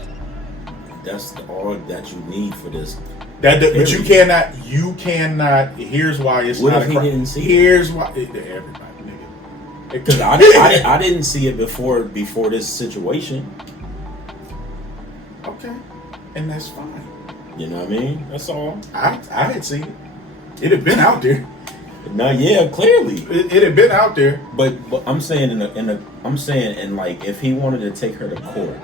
That's all that you need for this. But you cannot. You cannot. Here's why it's what not if a crime. he didn't see Here's why. Everybody, nigga. Because I didn't see it before this situation. Okay, and that's fine. You know what I mean? That's all. I had seen it. It had been out there. No, yeah, clearly. It had been out there. But I'm saying like if he wanted to take her to court,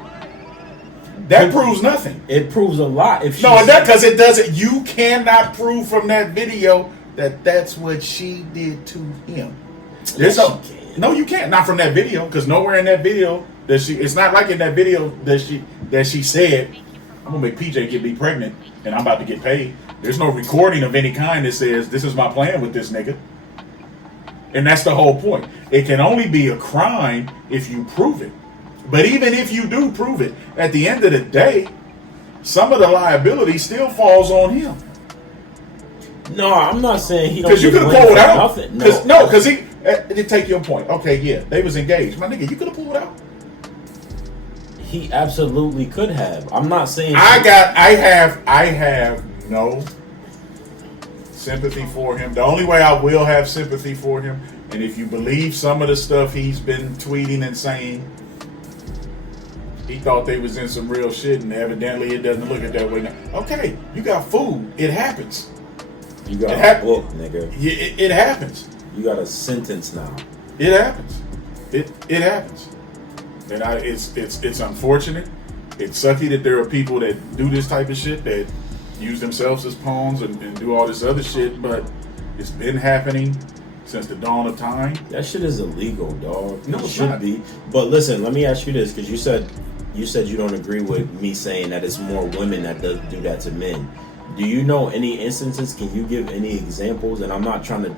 that proves nothing. It proves a lot. If because it doesn't. You cannot prove from that video that that's what she did to him. No, you can't. Not from that video, because nowhere in that video that she. It's not like in that video that she said, "I'm gonna make PJ get me pregnant and I'm about to get paid." There's no recording of any kind that says this is my plan with this nigga. And that's the whole point. It can only be a crime if you prove it. But even if you do prove it, at the end of the day, some of the liability still falls on him. No, I'm not saying he don't. Because you could have pulled out. Nothing. Because he. To take your point, okay, yeah, they was engaged. My nigga, you could have pulled out. He absolutely could have. I'm not saying I have no sympathy for him. The only way I will have sympathy for him, and if you believe some of the stuff he's been tweeting and saying, he thought they was in some real shit, and evidently it doesn't look at that way now. Okay, you got food. It happens. You got a book, nigga. It happens. You got a sentence now. It happens. It happens. And it's unfortunate. It's sucky that there are people that do this type of shit, that use themselves as pawns and do all this other shit, but it's been happening since the dawn of time. That shit is illegal, dog. No, it it's should not. be. But listen, let me ask you this, because you said you don't agree with me saying that it's more women that do that to men. Do you know any instances? Can you give any examples? And I'm not trying to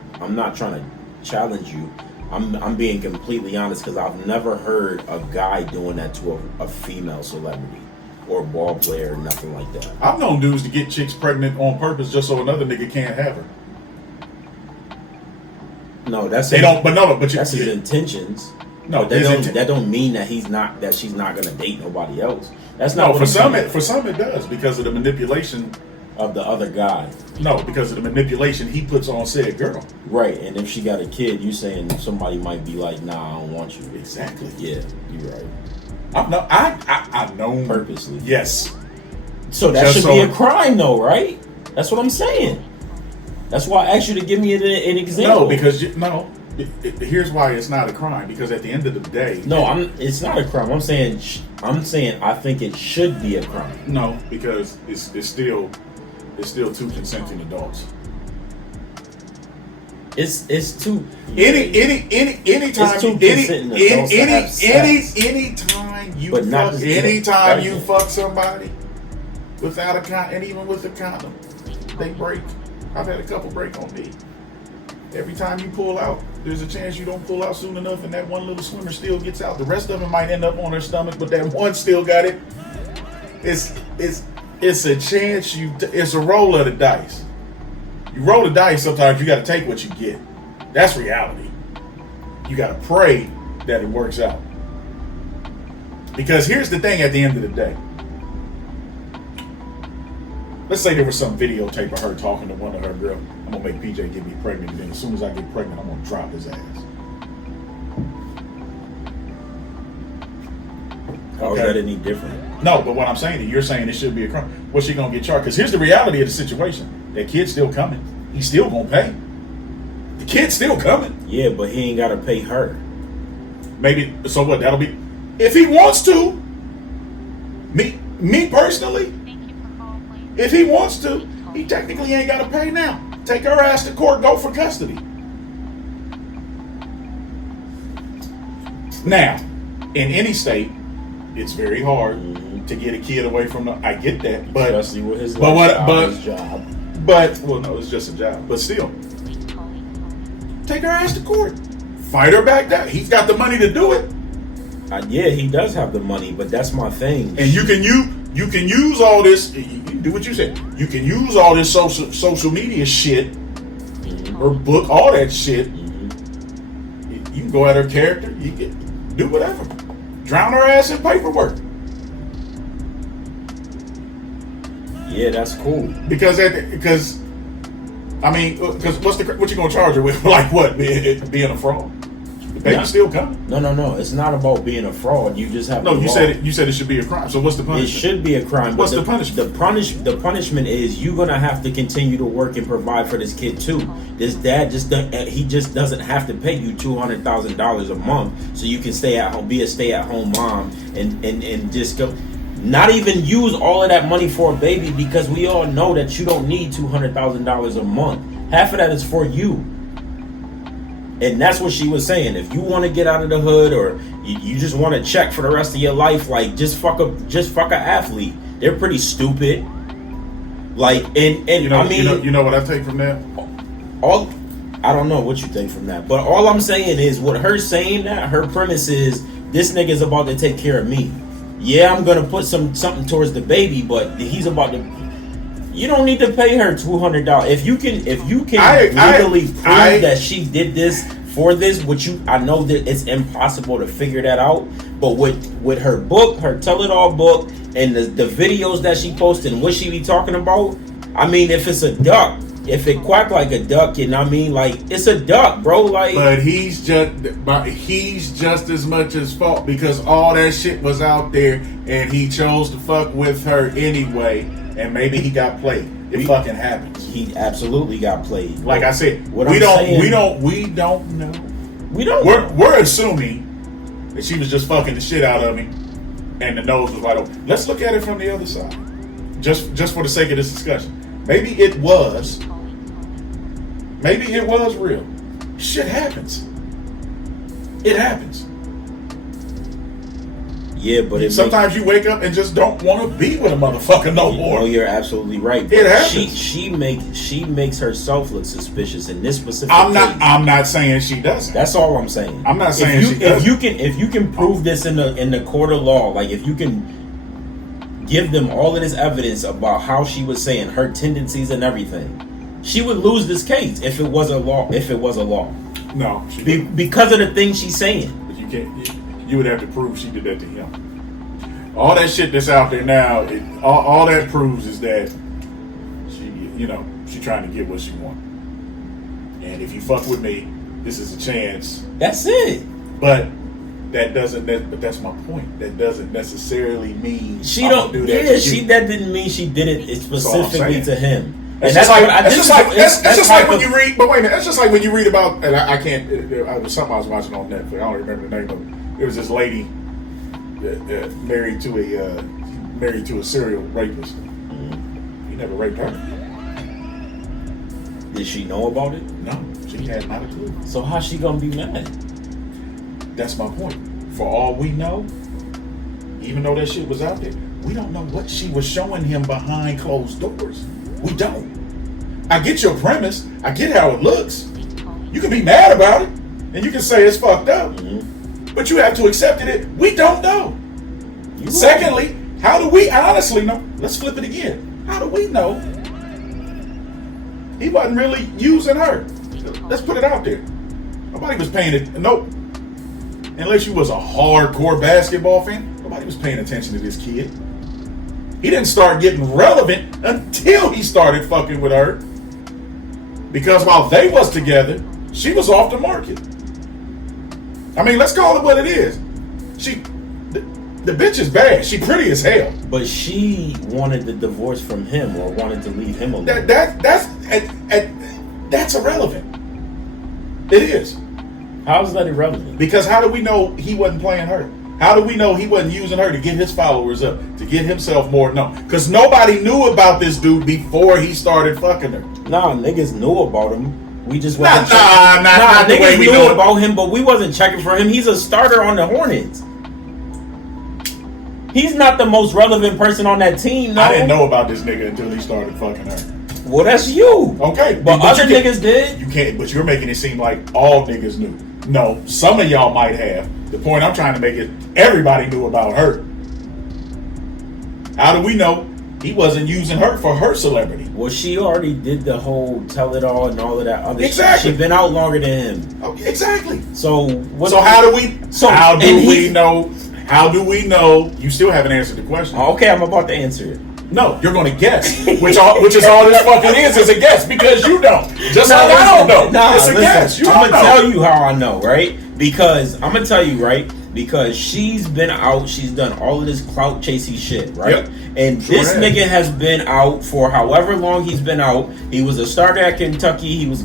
challenge you. I'm being completely honest, because I've never heard a guy doing that to a female celebrity or ball player or nothing like that. I've known dudes to get chicks pregnant on purpose just so another nigga can't have her. No, that's that's his intentions. No, but that don't mean that she's not gonna date nobody else. That's not. No, for some it does, because of the manipulation of the other guy. No, because of the manipulation he puts on said girl. Right, and if she got a kid, you saying somebody might be like, "Nah, I don't want you." Exactly. Yeah, you're right. I've known purposely. Yes. So that should be a crime, though, right? That's what I'm saying. That's why I asked you to give me an example. No, because here's why it's not a crime. Because at the end of the day, it's not a crime. I'm saying I think it should be a crime. No, because it's still two consenting adults. It's two. Anytime you fuck somebody without a condom, and even with a condom, they break. I've had a couple break on me. Every time you pull out, there's a chance you don't pull out soon enough, and that one little swimmer still gets out. The rest of them might end up on their stomach, but that one still got it. It's a chance it's a roll of the dice. You roll the dice, sometimes you got to take what you get. That's reality. You got to pray that it works out. Because here's the thing at the end of the day. Let's say there was some videotape of her talking to one of her girls. I'm going to make PJ get me pregnant, and then as soon as I get pregnant, I'm going to drop his ass. How is that any different? No, but what I'm saying is, you're saying it should be a crime. What's she going to get charged? Because here's the reality of the situation. That kid's still coming. He's still going to pay. The kid's still coming. Yeah, but he ain't got to pay her. Maybe, so what, that'll be, if he wants to, me personally, if he wants to, he technically ain't got to pay now. Take her ass to court, go for custody. Now, in any state, it's very hard to get a kid away from I get that, but especially with his job. But well, no, it's just a job. But still, take her ass to court, fight her back down. He's got the money to do it. Yeah, he does have the money, but that's my thing. And you can use all this. You can do what you said. You can use all this social media shit, or book all that shit. You can go at her character. You can do whatever. Drown her ass in paperwork. Yeah, that's cool. Because what you gonna charge her with? Like what? Being a fraud? The baby's still coming. No. It's not about being a fraud. You just have you said it should be a crime. So what's the punishment? It should be a crime. What's the punishment? The punishment is you're gonna have to continue to work and provide for this kid too. This dad just doesn't have to pay you $200,000 a month so you can stay at home, be a stay-at-home mom, and just go. Not even use all of that money for a baby, because we all know that you don't need $200,000 a month. Half of that is for you. And that's what she was saying. If you want to get out of the hood, or you just want to check for the rest of your life, like just fuck a athlete. They're pretty stupid. Like and you know what I take from that? I don't know what you think from that, but all I'm saying is, what her saying that, her premise is, this nigga's about to take care of me. Yeah, I'm gonna put something towards the baby, but he's about to. You don't need to pay her $200. If you can legally prove that she did this for this, I know that it's impossible to figure that out, but with her book, her Tell It All book, and the videos that she posted and what she be talking about, I mean, if it's a duck, if it quack like a duck, you know what I mean? Like, it's a duck, bro. Like, but he's just as much as fault because all that shit was out there, and he chose to fuck with her anyway, and maybe he got played. It fucking happens. He absolutely got played. Like I said, we don't know. We're assuming that she was just fucking the shit out of him, and the nose was wide open. Let's look at it from the other side, just for the sake of this discussion. Maybe it was real. Shit happens. It happens. Yeah, but sometimes you wake up and just don't want to be with a motherfucker no more. No, you're absolutely right. It happens. She makes herself look suspicious in this specific I'm case. not saying she doesn't. That's all I'm saying. I'm not saying she doesn't. If you can prove this in the court of law, like if you can give them all of this evidence about how she was saying her tendencies and everything, she would lose this case if it was a law. No, because of the things she's saying. But you can't. You would have to prove she did that to him. All that shit that's out there now, all that proves is that she trying to get what she wants. And if you fuck with me, this is a chance. That's it. But that's my point. That doesn't necessarily mean she don't do that. Yeah, that didn't mean she did it specifically to him. That's just like when you read. But wait a minute, that's just like when you read about. And I can't. It was something I was watching on Netflix. I don't remember the name of it. There was this lady married to a serial rapist. He never raped her. Did she know about it? No, she had not a clue. So how's she gonna be mad? That's my point. For all we know, even though that shit was out there, we don't know what she was showing him behind closed doors. We don't. I get your premise. I get how it looks. You can be mad about it, and you can say it's fucked up. Mm-hmm. But you have to accept it. We don't know. Secondly, how do we honestly know? Let's flip it again. How do we know he wasn't really using her? Let's put it out there. Nobody was paying it. Nope. Unless you was a hardcore basketball fan, nobody was paying attention to this kid. He didn't start getting relevant until he started fucking with her. Because while they was together, she was off the market. I mean, let's call it what it is. The bitch is bad. She pretty as hell. But she wanted the divorce from him or wanted to leave him alone. That's irrelevant. It is. How is that irrelevant? Because how do we know he wasn't playing her? How do we know he wasn't using her to get his followers up, to get himself more known? Because nobody knew about this dude before he started fucking her. Nah, niggas knew about him. We just wasn't not niggas knew about him, but we wasn't checking for him. He's a starter on the Hornets. He's not the most relevant person on that team. No. I didn't know about this nigga until he started fucking her. Well, that's you. Okay, but other niggas did. You can't. But you're making it seem like all niggas knew. No, some of y'all might have. The point I'm trying to make is everybody knew about her. How do we know he wasn't using her for her celebrity? Well, she already did the whole tell it all and all of that other shit. She's been out longer than him. Oh, exactly. So how do we know? How do we know? You still haven't answered the question. Okay, I'm about to answer it. No, you're going to guess, which is all this fucking is a guess because you don't. Just like I don't know. Nah, it's a guess. I'm gonna tell you how I know, right? Because I'm gonna tell you, right? Because she's been out, she's done all of this clout chasing shit, right? Yep. And this nigga has been out for however long he's been out. He was a starter at Kentucky. He was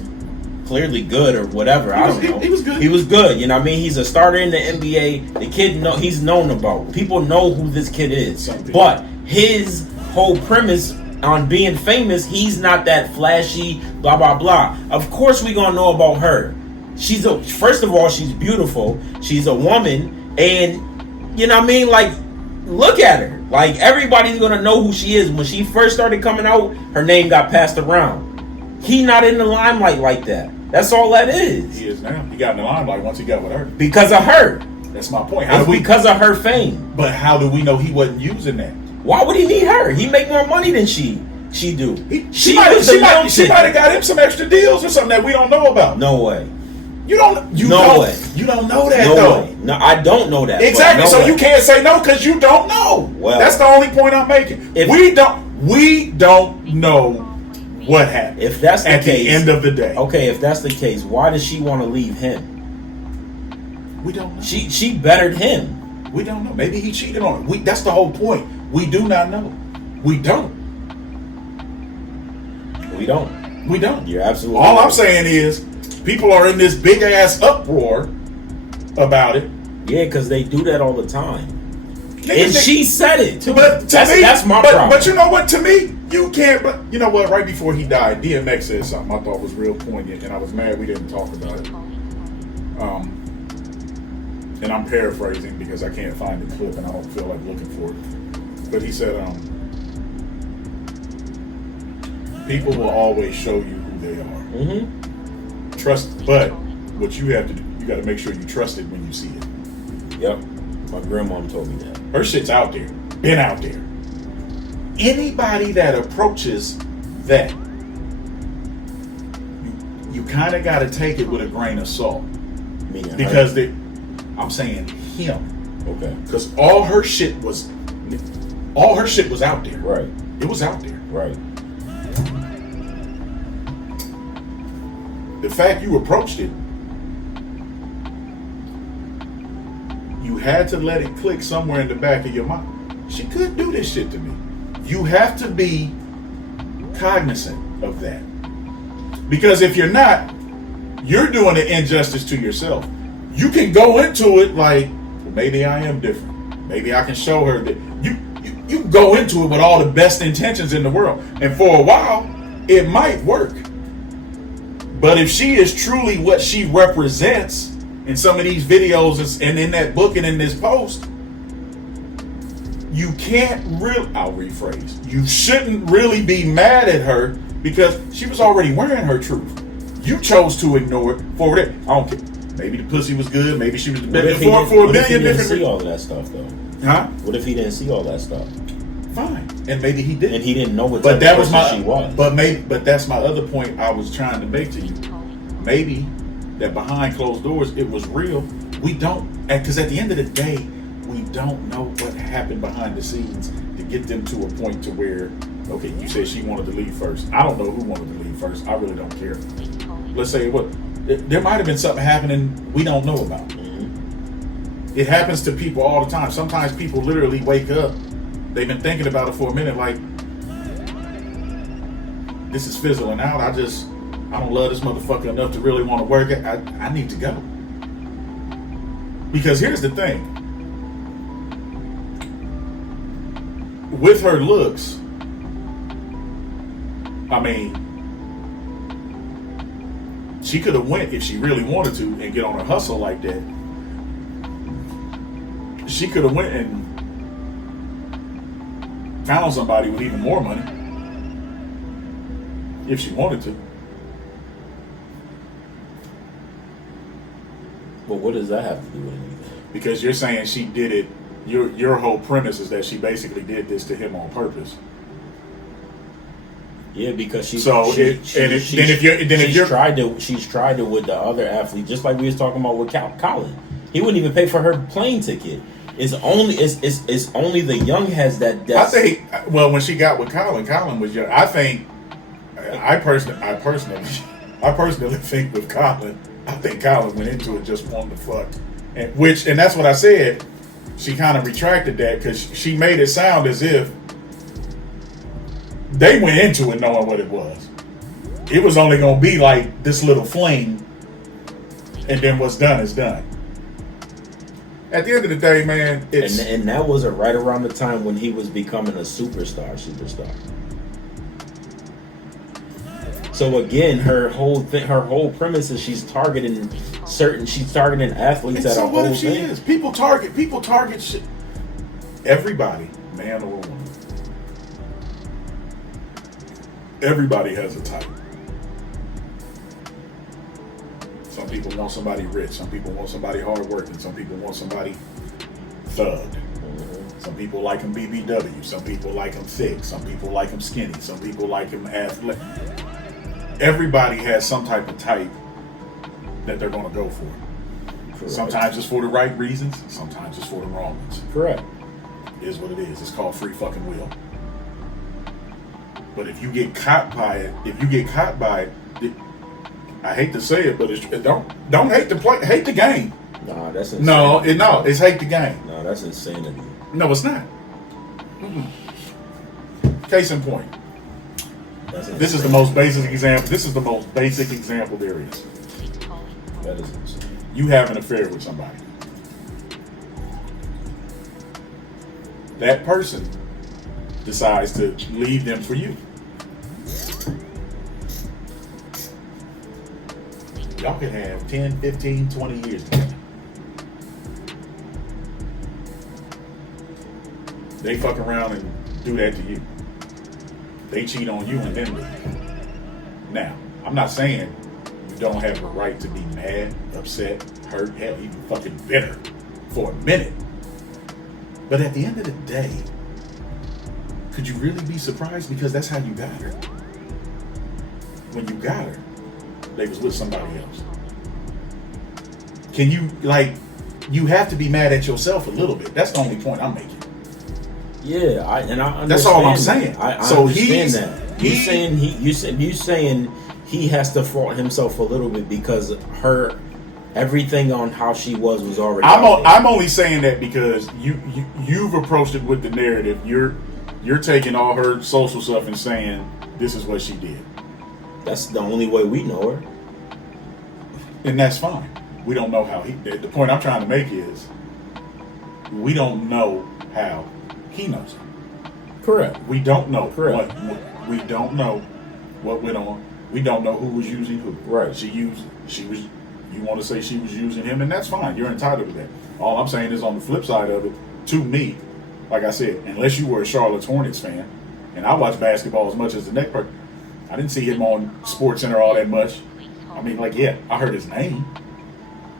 clearly good or whatever. I don't know. He was good. He was good. You know what I mean? He's a starter in the NBA. The kid, he's known about. People know who this kid is. But his whole premise on being famous, he's not that flashy, blah, blah, blah. Of course we gonna know about her. First of all, she's beautiful. She's a woman. And, you know what I mean? Like, look at her. Like, everybody's gonna know who she is. When she first started coming out, her name got passed around. He not in the limelight like that. That's all that is. He is now. He got in the limelight once he got with her. Because of her. That's my point. Because of her fame. But how do we know he wasn't using that? Why would he need her? He make more money than she do. She might have got him some extra deals or something that we don't know about. No way. You don't. You No don't. way. You don't know that No though. way. No, I don't know that. Exactly. No So way. you can't say no because you don't know. Well, that's the only point I'm making. We don't know what happened. If that's the at case, the end of the day. Okay, if that's the case, why does she want to leave him? We don't know. She bettered him. We don't know. Maybe he cheated on her. That's the whole point. We do not know. We don't. We don't. We don't. You're absolutely All right. I'm saying is, people are in this big ass uproar about it. Yeah, because they do that all the time. Niggas, And she said it. But That's my problem. But you know what? To me, you can't. But you know what? Right before he died, DMX said something I thought was real poignant, and I was mad we didn't talk about it. And I'm paraphrasing because I can't find the clip and I don't feel like looking for it. But he said, people will always show you who they are. Mm-hmm. Trust, but what you have to do, you got to make sure you trust it when you see it. Yep. My grandmom told me that. Her shit's out there. Been out there. Anybody that approaches that, you kind of got to take it with a grain of salt. Meaning Because I'm saying him. Okay. Because all her shit was out there. Right. It was out there. Right. The fact you approached it, you had to let it click somewhere in the back of your mind. She could do this shit to me. You have to be cognizant of that. Because if you're not, you're doing an injustice to yourself. You can go into it like, well, maybe I am different. Maybe I can show her that you go into it with all the best intentions in the world. And for a while, it might work. But if she is truly what she represents in some of these videos and in that book and in this post, you can't really, I'll rephrase, you shouldn't really be mad at her because she was already wearing her truth. You chose to ignore it for that. I don't care. Maybe the pussy was good. Maybe she was the best. For a What if he million didn't different see all of that stuff though? Huh? What if he didn't see all that stuff? Fine. And maybe he didn't. And he didn't know what But type that of was person my she was. but that's my other point I was trying to make to you. Maybe that behind closed doors it was real. We don't, because at the end of the day, we don't know what happened behind the scenes to get them to a point to where, okay, you said she wanted to leave first. I don't know who wanted to leave first. I really don't care. Let's say there might have been something happening we don't know about. Mm-hmm. It happens to people all the time. Sometimes people literally wake up, they've been thinking about it for a minute, like, this is fizzling out. I don't love this motherfucker enough to really want to work it. I need to go. Because here's the thing. With her looks, I mean, she could have went if she really wanted to and get on a hustle like that. She could have went and found somebody with even more money if she wanted to. But what does that have to do with anything? Because you're saying she did it. Your whole premise is that she basically did this to him on purpose. Yeah, because she's tried to with the other athlete, just like we was talking about with Colin. He wouldn't even pay for her plane ticket. It's only the young heads that. I think. Well, when she got with Colin was young. I think. I personally think with Colin. I think Colin went into it just wanting to fuck, and that's what I said. She kind of retracted that because she made it sound as if they went into it knowing what it was. It was only going to be like this little fling, and then what's done is done. At the end of the day, man, it's and that was right around the time when he was becoming a superstar. So again, her whole premise is she's targeting athletes and at so a what whole if she thing. is? People target shit. Everybody, man or woman. Everybody has a type. Some people want somebody rich. Some people want somebody hardworking. Some people want somebody thug. Some people like him BBW. Some people like him thick. Some people like him skinny. Some people like him athletic. Everybody has some type of type that they're going to go for. Correct. Sometimes it's for the right reasons. Sometimes it's for the wrong ones. Correct. It is what it is. It's called free fucking will. But if you get caught by it, I hate to say it, but don't hate the play, hate the game. Nah, that's insane. No, it's hate the game. No, that's insanity. No, it's not. Case in point. This is the most basic example. This is the most basic example there is. That is insane. You have an affair with somebody. That person decides to leave them for you. Y'all can have 10, 15, 20 years together. They fuck around and do that to you. They cheat on you and then leave. Now, I'm not saying you don't have the right to be mad, upset, hurt, hell, even fucking bitter for a minute. But at the end of the day, could you really be surprised? Because that's how you got her. When you got her, they was with somebody else. Can you, you have to be mad at yourself a little bit. That's the only point I'm making. Yeah, I understand. That's all I'm saying. I So understand that. You saying he has to fault himself a little bit because everything on how she was already. I'm only saying that because you've approached it with the narrative. You're taking all her social stuff and saying this is what she did. That's the only way we know her. And that's fine. We don't know how the point I'm trying to make is we don't know how he knows her. Correct. We don't know. Correct. We don't know what went on. We don't know who was using who. Right. You want to say she was using him, and that's fine. You're entitled to that. All I'm saying is on the flip side of it, to me, like I said, unless you were a Charlotte Hornets fan, and I watch basketball as much as the next person, I didn't see him on Sports Center all that much. I mean, I heard his name.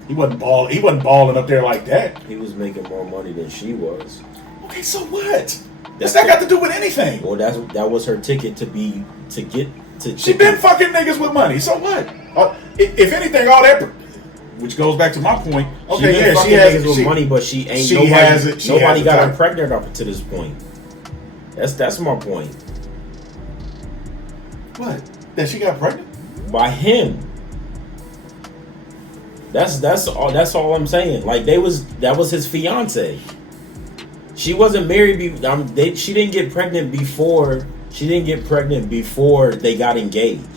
He wasn't balling up there like that. He was making more money than she was. Okay, so what? What's that got to do with anything? Well, that was her ticket to get to. She been fucking niggas with money. So what? If anything, all that, which goes back to my point. Okay, she has niggas with money, but she ain't. Nobody got her pregnant up to this point. That's my point. What? That she got pregnant by him. That's all I'm saying. Like that was his fiance. She wasn't married. She didn't get pregnant before. She didn't get pregnant before they got engaged.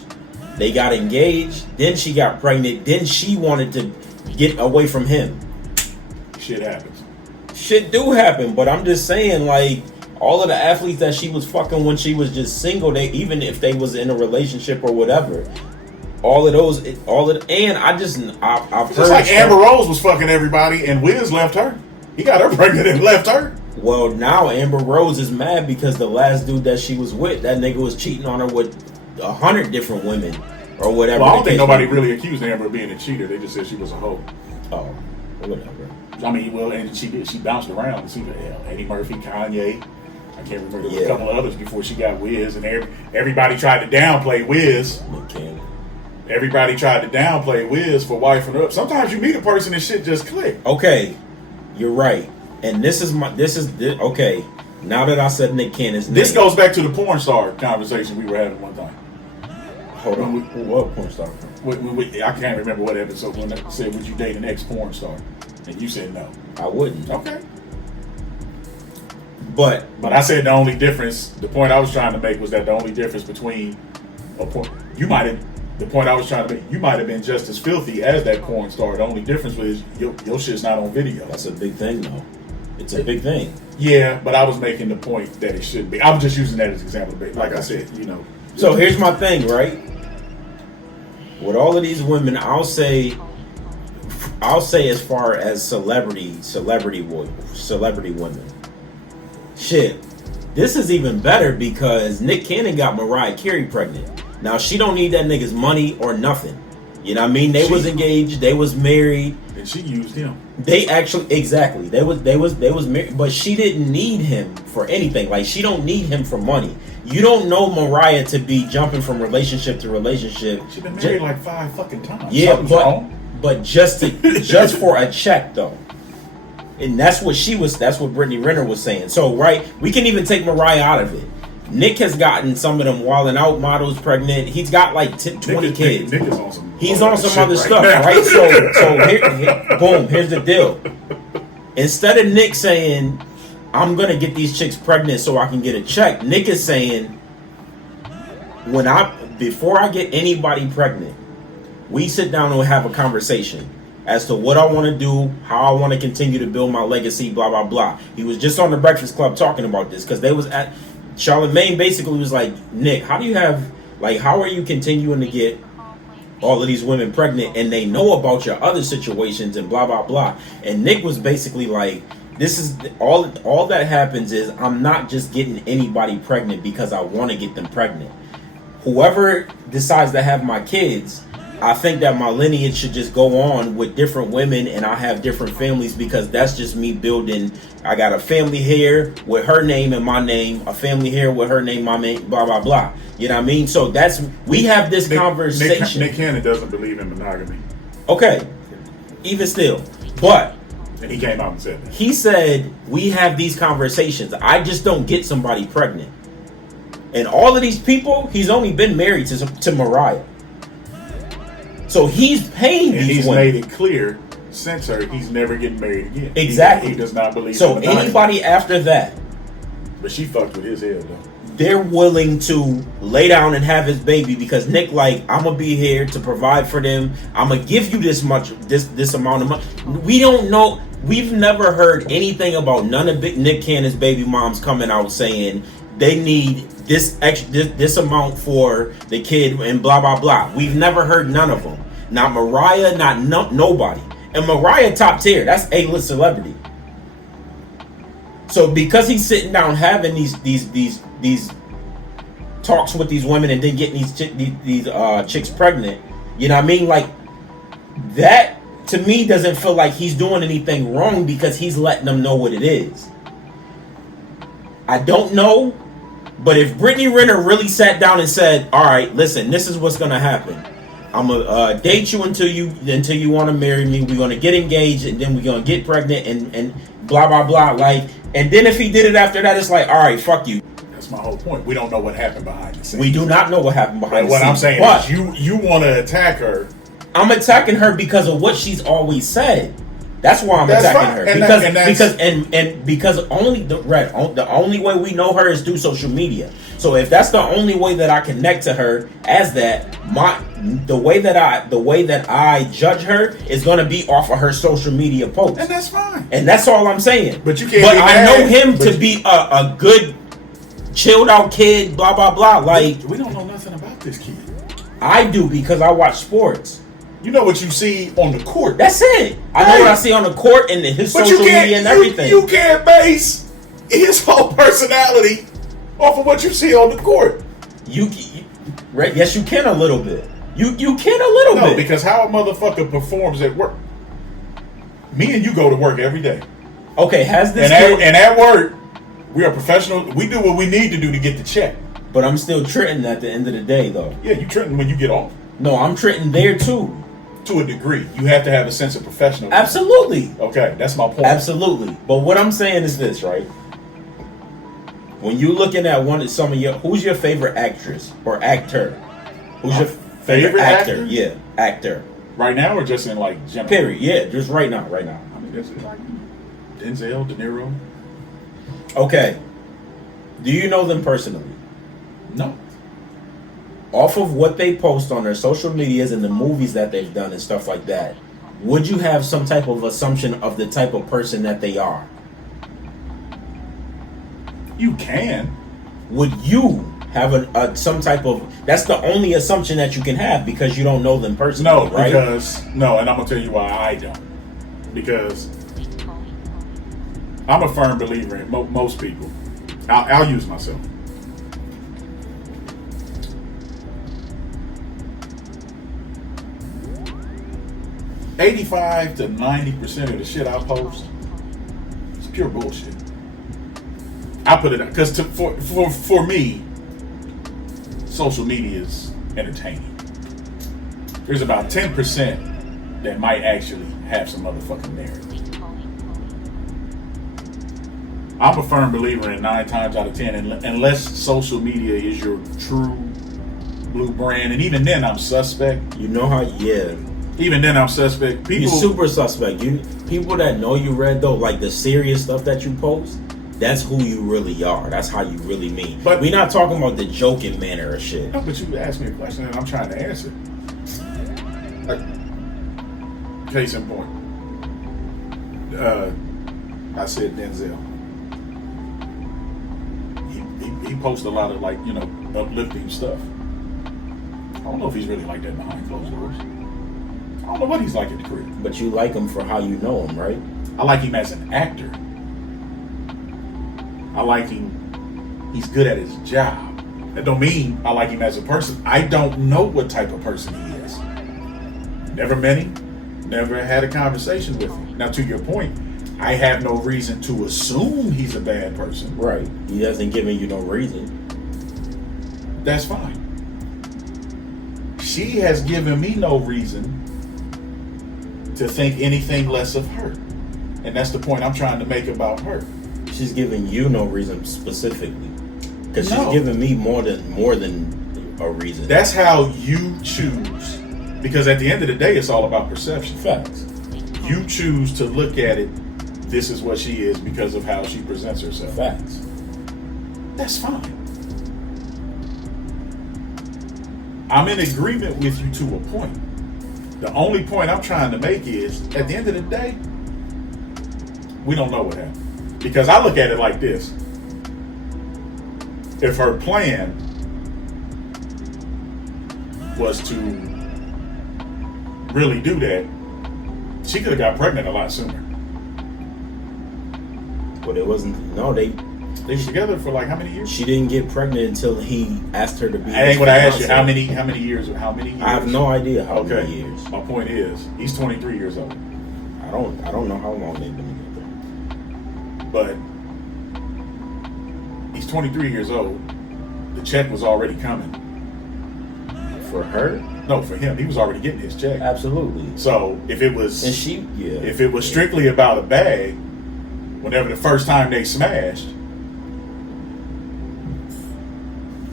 They got engaged. Then she got pregnant. Then she wanted to get away from him. Shit happens. Shit do happen. But I'm just saying, like all of the athletes that she was fucking when she was just single, even if they was in a relationship or whatever. I've heard just like Amber Rose was fucking everybody and Wiz left her. He got her pregnant and left her. Well, now Amber Rose is mad because the last dude that she was with, that nigga was cheating on her with 100 different women or whatever. Well, I don't think nobody really accused Amber of being a cheater. They just said she was a hoe. Oh, whatever. I mean, well, and she bounced around. See, Eddie Murphy, Kanye. I can't remember a couple of others before she got Wiz, and everybody tried to downplay Wiz. Everybody tried to downplay Wiz for wifing her up. Sometimes you meet a person and shit just click. Okay, you're right. And this is okay. Now that I said Nick Cannon's name, this goes back to the porn star conversation we were having one time. Hold on, what porn star? I can't remember what episode when I said, "Would you date an ex-porn star?" And you said no. I wouldn't. Okay. But I said the only difference. The point I was trying to make was that the only difference between a porn, the point I was trying to make, you might have been just as filthy as that porn star. The only difference was your shit's not on video. That's a big thing, though. It's a big thing. Yeah, but I was making the point that it shouldn't be. I was just using that as an example. Like I said, So here's my thing, right? With all of these women, I'll say as far as celebrity women. Shit, this is even better because Nick Cannon got Mariah Carey pregnant. Now she don't need that nigga's money or nothing. You know what I mean? They was engaged, they was married, and she used him. They actually they was married, but she didn't need him for anything. Like she don't need him for money. You don't know Mariah to be jumping from relationship to relationship. She's been married like 5 fucking times. Yeah, but just for a check though. And that's what Brittany Renner was saying. So, right, we can even take Mariah out of it. Nick has gotten some of them wilding out models pregnant. He's got like 20 kids. Nick is on some. He's on some other stuff, right? So boom, here's the deal. Instead of Nick saying, I'm gonna get these chicks pregnant so I can get a check, Nick is saying, before I get anybody pregnant, we sit down and have a conversation as to what I want to do, how I want to continue to build my legacy, blah blah blah. He was just on the Breakfast Club talking about this because they was at Charlamagne basically was like, Nick, how are you continuing to get all of these women pregnant and they know about your other situations and blah blah blah. And Nick was basically like, this is all that happens is I'm not just getting anybody pregnant because I want to get them pregnant. Whoever decides to have my kids, I think that my lineage should just go on with different women and I have different families because that's just me building. I got a family here with her name and my name, a family here with her name, my name, blah, blah, blah. You know what I mean? So we have this conversation. Nick Cannon doesn't believe in monogamy. Okay, even still. But and he came out and said that. He said, we have these conversations. I just don't get somebody pregnant. And all of these people, he's only been married to Mariah. So he's paying these women. And he's made it clear since her, he's never getting married again. Exactly. He does not believe so in monogamy. Anybody after that. But she fucked with his head, though. They're willing to lay down and have his baby because Nick, like, I'm gonna be here to provide for them. I'm gonna give you this amount of money. We don't know. We've never heard anything about none of Nick Cannon's baby moms coming out saying they need this amount for the kid and blah blah blah. We've never heard none of them. Not Mariah, nobody. And Mariah top tier. That's A-list celebrity. So because he's sitting down having these talks with these women and then getting these chicks pregnant, you know what I mean? Like, that to me doesn't feel like he's doing anything wrong because he's letting them know what it is. I don't know, but if Brittany Renner really sat down and said, all right, listen, this is what's gonna happen. I'm gonna date you until you want to marry me. We're gonna get engaged and then we're gonna get pregnant and blah blah blah. Like, and then if he did it after that, it's like, all right, fuck you. That's my whole point. We don't know what happened behind the scenes. We do not know what happened behind the scenes. What I'm saying is you want to attack her. I'm attacking her because of what she's always said. That's why I'm attacking her. Because only the only way we know her is through social media. So if that's the only way that I connect to her as that, the way that I judge her is going to be off of her social media posts. And that's fine. And that's all I'm saying. But you can't. But I know him to be a good, chilled out kid. Blah blah blah. Like, we don't know nothing about this kid. I do because I watch sports. You know what you see on the court. That's it. I know what I see on the court and his social media and everything. You can't base his whole personality off of what you see on the court. Right? Yes, you can a little bit. You can a little bit. No, because how a motherfucker performs at work. Me and you go to work every day. Okay, has this and at work, we are professional. We do what we need to do to get the check. But I'm still trending at the end of the day, though. Yeah, you trending when you get off. No, I'm trending there too. To a degree, you have to have a sense of professionalism. Absolutely. Okay, that's my point. Absolutely. But what I'm saying is this, right? When you're looking at who's your favorite actress or actor? Who's your favorite actor? Yeah, actor. Right now, or just in like general? Period. Yeah, just right now. I mean, that's like Denzel, De Niro. Okay. Do you know them personally? No. Off of what they post on their social medias and the movies that they've done and stuff like that, would you have some type of assumption of the type of person that they are? You can. Would you have some type of... That's the only assumption that you can have because you don't know them personally, right? And I'm going to tell you why I don't. Because I'm a firm believer in most people. I'll use myself. 85 to 90% of the shit I post is pure bullshit. I put it out because for me, social media is entertaining. There's about 10% that might actually have some motherfucking merit. I'm a firm believer in 9 times out of 10, unless social media is your true blue brand, and even then I'm suspect. You know how? Yeah. Even then I'm suspect. You're super suspect. People that know you, Red, though, like the serious stuff that you post, that's who you really are. That's how you really mean. But we're not talking about the joking manner of shit. No, but you asked me a question and I'm trying to answer. Like, case in point. I said Denzel. He posts a lot of, like, you know, uplifting stuff. I don't know if he's really like that behind closed doors. I don't know what he's like at the crib. But you like him for how you know him, right? I like him as an actor. I like him. He's good at his job. That don't mean I like him as a person. I don't know what type of person he is. Never met him. Never had a conversation with him. Now, to your point, I have no reason to assume he's a bad person. Right. He hasn't given you no reason. That's fine. She has given me no reason to think anything less of her. And that's the point I'm trying to make about her. She's giving you no reason specifically. Because she's giving me more than a reason. That's how you choose. Because at the end of the day, it's all about perception. Facts. You choose to look at it, this is what she is because of how she presents herself. Facts. That's fine. I'm in agreement with you to a point. The only point I'm trying to make is, at the end of the day, we don't know what happened. Because I look at it like this. If her plan was to really do that, she could have got pregnant a lot sooner. But it wasn't. No, they were together for like how many years? She didn't get pregnant until he asked her to be. I ain't gonna ask you how many years. I have no idea how many years. My point is, he's 23 years old. I don't know how long they've been together. But he's 23 years old. The check was already coming. For her? No, for him. He was already getting his check. Absolutely. So if it was, if it was strictly about a bag, whenever the first time they smashed,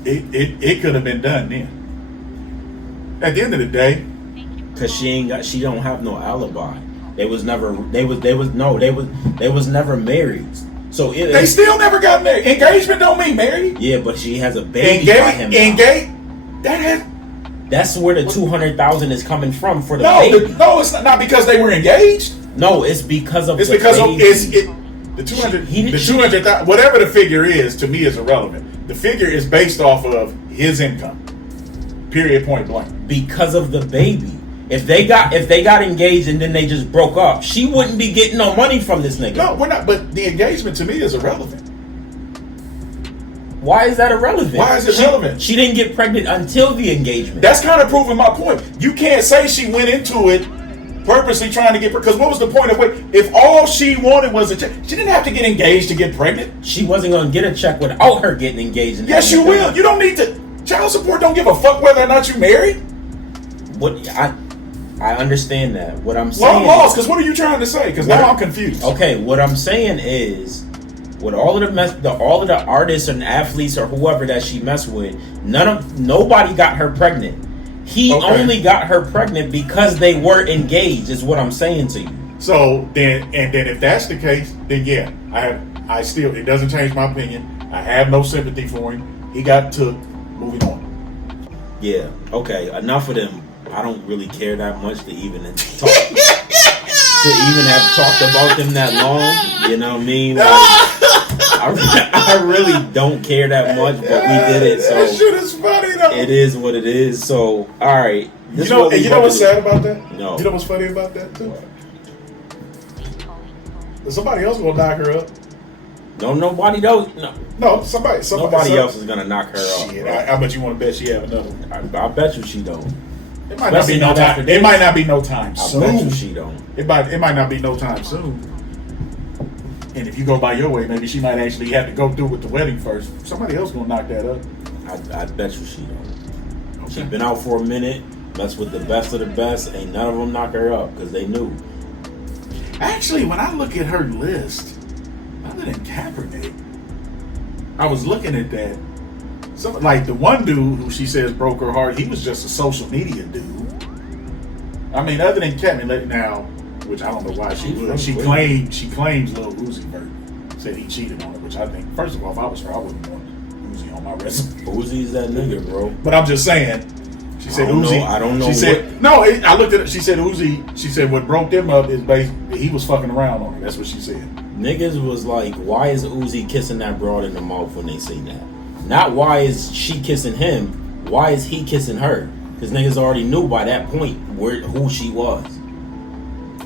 it could have been done then. At the end of the day, because she don't have no alibi. They was never married. So they still never got married. Engagement don't mean married. Yeah, but she has a baby by him. That's where the $200,000 is coming from for the baby. No, it's not because they were engaged. No, it's because of the $200,000. Whatever the figure is, to me is irrelevant. The figure is based off of his income. Period. Point blank. Because of the baby. If they got engaged and then they just broke up, she wouldn't be getting no money from this nigga. No, we're not. But the engagement to me is irrelevant. Why is that irrelevant? Why is it relevant? She didn't get pregnant until the engagement. That's kind of proving my point. You can't say she went into it purposely trying to get pregnant. Because what was the point of it? If all she wanted was a check, she didn't have to get engaged to get pregnant. She wasn't going to get a check without her getting engaged. Yes, you will. You don't need to. Child support don't give a fuck whether or not you married. What I understand that. What I'm saying. Well, I'm lost. Because what are you trying to say? Because now I'm confused. Okay, what I'm saying is, with all of the artists and athletes or whoever that she messed with, nobody got her pregnant. He only got her pregnant because they were engaged. Is what I'm saying to you. So then if that's the case, then yeah, I still, it doesn't change my opinion. I have no sympathy for him. He got took. Moving on. Yeah. Okay. Enough of them. I don't really care that much to even have talked about them that long. You know what I mean? Like, I really don't care that much, but we did it. So that shit is funny though. It is what it is. So all right. You know what's sad about that? No. You know what's funny about that too? Somebody else gonna knock her up. No, nobody else. No, somebody else is gonna knock her off. Shit, how much you want to bet she have another one? I bet you she don't. It might not be no time. It might not be no time soon. I bet you she don't. It might not be no time soon. And if you go by your way, maybe she might actually have to go through with the wedding first. Somebody else gonna knock that up. I bet you she don't. Okay. She's been out for a minute. Mess with the best of the best. Ain't none of them knock her up because they knew. Actually, when I look at her list, other than Kaepernick, I was looking at that. Some, like the one dude who she says broke her heart, he was just a social media dude. I mean, other than Kaepernick now, which I don't know why she would. She claims Lil Uzi Vert said he cheated on her, which I think, first of all, if I was her, I wouldn't want Uzi on my resume. Uzi's that nigga, bro. But I'm just saying. She said Uzi. I don't know. She said no. I looked at it. She said Uzi. She said what broke them up is basically he was fucking around on her. That's what she said. Niggas was like, why is Uzi kissing that broad in the mouth when they say that? Not why is she kissing him. Why is he kissing her? Because niggas already knew by that point who she was.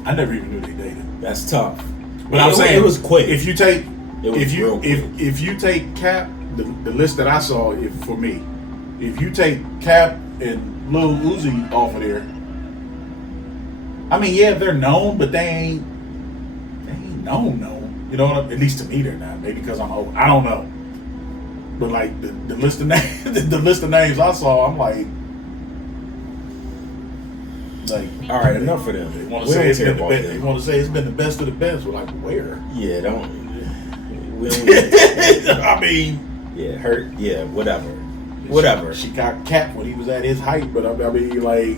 I never even knew they dated. That's tough. But I'm saying it was quick. If you take quick. if you take Cap, the list that I saw for me, if you take Cap and Lil Uzi off of there, I mean, yeah, they're known, but they ain't known. You know what? At least to me, they're not. Maybe because I'm old. I don't know. But like the list of names, the list of names I saw, I'm like, all right, enough of them. They want to say it's been the best. They want to say it's been the best of the best. We're like, where? Yeah, we don't I mean, yeah, hurt. Yeah, whatever. She got Cap when he was at his height, but I mean, like,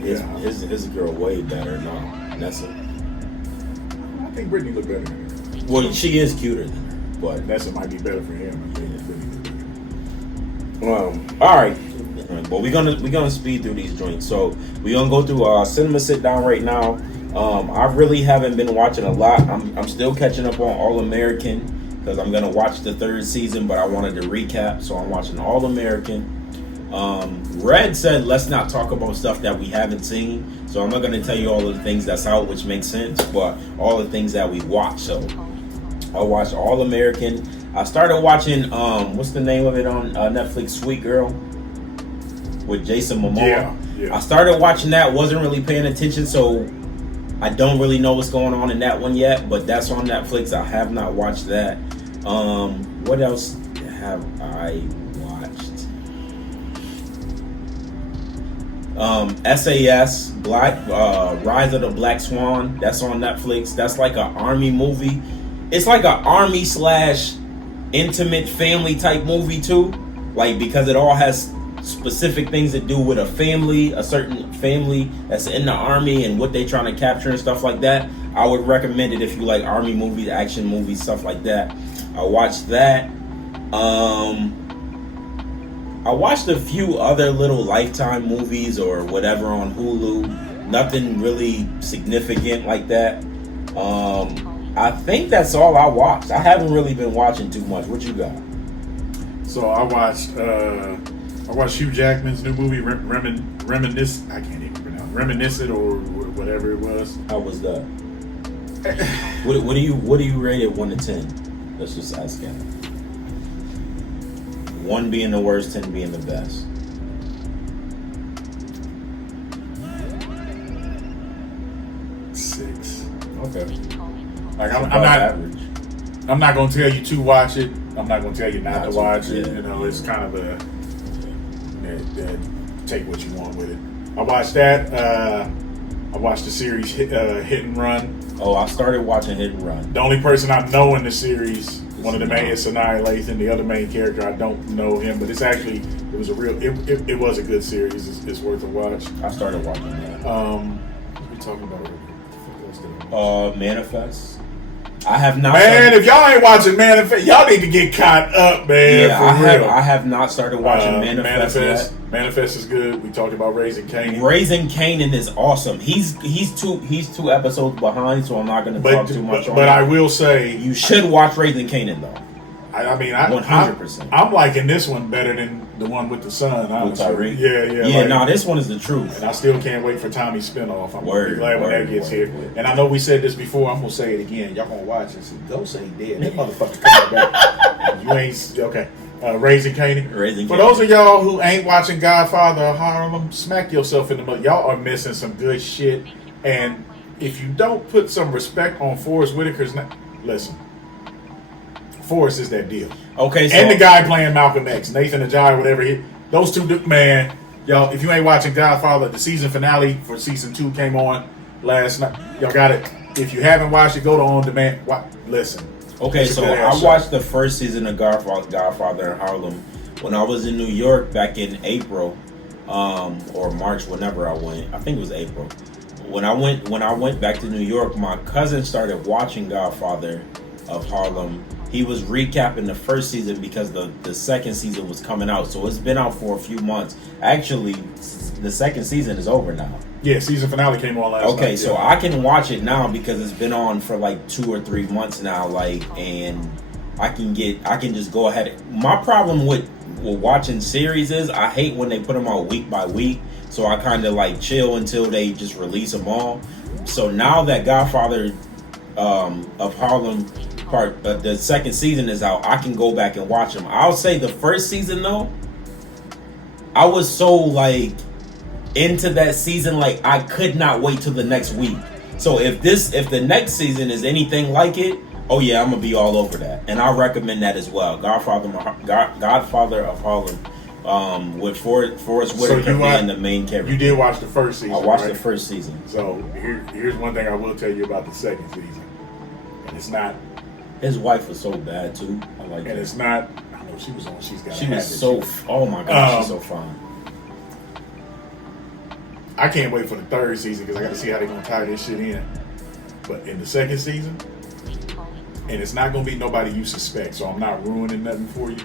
his girl way better. No, that's it. I think Brittany looked better than her. Well, she is cuter than her, but Nessa might be better for him. I think all right. But we're gonna speed through these joints. So we're gonna go through Cinema Sit Down right now. I really haven't been watching a lot. I'm still catching up on All American because I'm gonna watch the 3rd season, but I wanted to recap, so I'm watching All American. Red said let's not talk about stuff that we haven't seen, so I'm not gonna tell you all of the things that's out, which makes sense, but all the things that we watched. So I watched All American. I started watching what's the name of it on Netflix? Sweet Girl with Jason Momoa. Yeah. I started watching that. Wasn't really paying attention, so I don't really know what's going on in that one yet. But that's on Netflix. I have not watched that. What else have I watched? SAS Rise of the Black Swan. That's on Netflix. That's like an army movie. It's like an army / intimate family type movie too. Like, because it all has specific things to do with a certain family that's in the army and what they trying to capture and stuff like that. I would recommend it if you like army movies, action movies, stuff like that. I watched that. I watched a few other little Lifetime movies or whatever on Hulu. Nothing really significant like that. I think that's all I watched. I haven't really been watching too much. What you got? So I watched Hugh Jackman's new movie, Reminisce. I can't even pronounce Reminiscent or whatever it was. How was that? What do you rate it 1 to 10? Let's just ask him. 1 being the worst, 10 being the best. Six. Okay. Like Average. I'm not gonna tell you to watch it. I'm not gonna tell you not to watch it. Yeah. You know, it's kind of take what you want with it. I watched that. I watched the series Hit and Run. Oh, I started watching Hit and Run. The only person I know in the series, one of the main is Sanaa Lathan. The other main character, I don't know him, but it was a good series. It's worth a watch. I started watching that. What are we talking about? What else did I Manifest. I have not. Man, if y'all ain't watching Manifest, y'all need to get caught up, man. Yeah, I have not started watching Manifest yet. Manifest is good. We talked about Raising Kanan. Raising Kanan is awesome. He's 2 episodes behind, so I'm not going to talk too much on it. But I will say, you should watch Raising Kanan though. I mean, 100%. I'm liking this one better than the one with the son. Honestly. With Tyreek? Yeah. This one is the truth. And I still can't wait for Tommy's spinoff. I'm Word, glad when that gets here. Word. And I know we said this before. I'm gonna say it again. Y'all gonna watch it. See, Ghost ain't dead. That motherfucker coming back. You ain't okay. Raising Kanan. For those of y'all who ain't watching Godfather or Harlem, smack yourself in the mouth. Y'all are missing some good shit. And if you don't put some respect on Forrest Whitaker's name, listen. Forrest is that deal. Okay, so and the guy playing Malcolm X, Nathan Ajayi, whatever. Those two, man. Y'all, if you ain't watching Godfather, the season finale for season 2 came on last night. Y'all got it. If you haven't watched it, go to On Demand. Listen. Okay, It's a so good I ass show. watched the first season of Godfather in Harlem when I was in New York back in April, or March, whenever I went. I think it was April. When I went back to New York, my cousin started watching Godfather of Harlem. He was recapping the first season because the second season was coming out. So it's been out for a few months. Actually, the second season is over now. Yeah, season finale came on last night. Okay, so I can watch it now because it's been on for like 2 or 3 months now. And I can just go ahead. My problem with watching series is I hate when they put them out week by week. So I kind of like chill until they just release them all. So now that Godfather of Harlem the second season is out, I can go back and watch them. I'll say the first season though, I was so like into that season, like I could not wait till the next week. So if the next season is anything like it, oh yeah, I'm gonna be all over that, and I recommend that as well. Godfather of Harlem, with Forrest Whitaker being the main character. You did watch the first season. I watched right? the first season. So here's one thing I will tell you about the second season, and it's not. His wife was so bad too. I like And that. it's not. I know she was on. She's got. She was so. Oh my god, she's so fine. I can't wait for the third season because I got to see how they're gonna tie this shit in. But in the second season, and it's not gonna be nobody you suspect, so I'm not ruining nothing for you.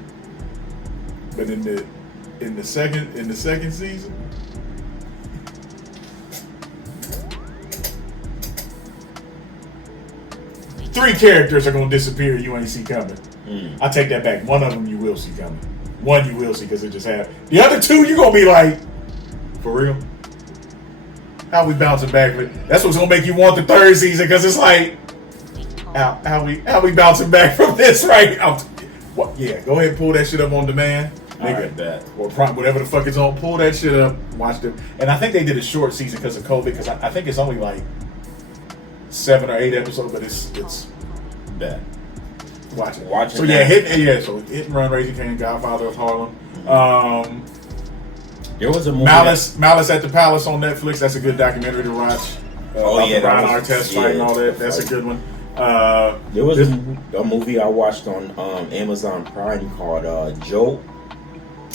But in the second season, three characters are gonna disappear you ain't see coming. I take that back. One of them you will see coming. One you will see because it just happened. The other two you gonna be like, for real? How we bouncing back? That's what's gonna make you want the third season because it's like, how we bouncing back from this right now? What? Yeah, go ahead and pull that shit up on demand. Alright, bet. Or whatever the fuck it's on. Pull that shit up. Watch them. And I think they did a short season because of COVID. Because I think it's only like 7 or 8 episodes, but it's Bet. watch it. Watch it So now. so Hit and Run, Raising Cain, Godfather of Harlem. There was a movie. Malice at the Palace on Netflix. That's a good documentary to watch. About the Ron Artest fight and all that. That's a good one. There was a movie I watched on Amazon Prime called Joe.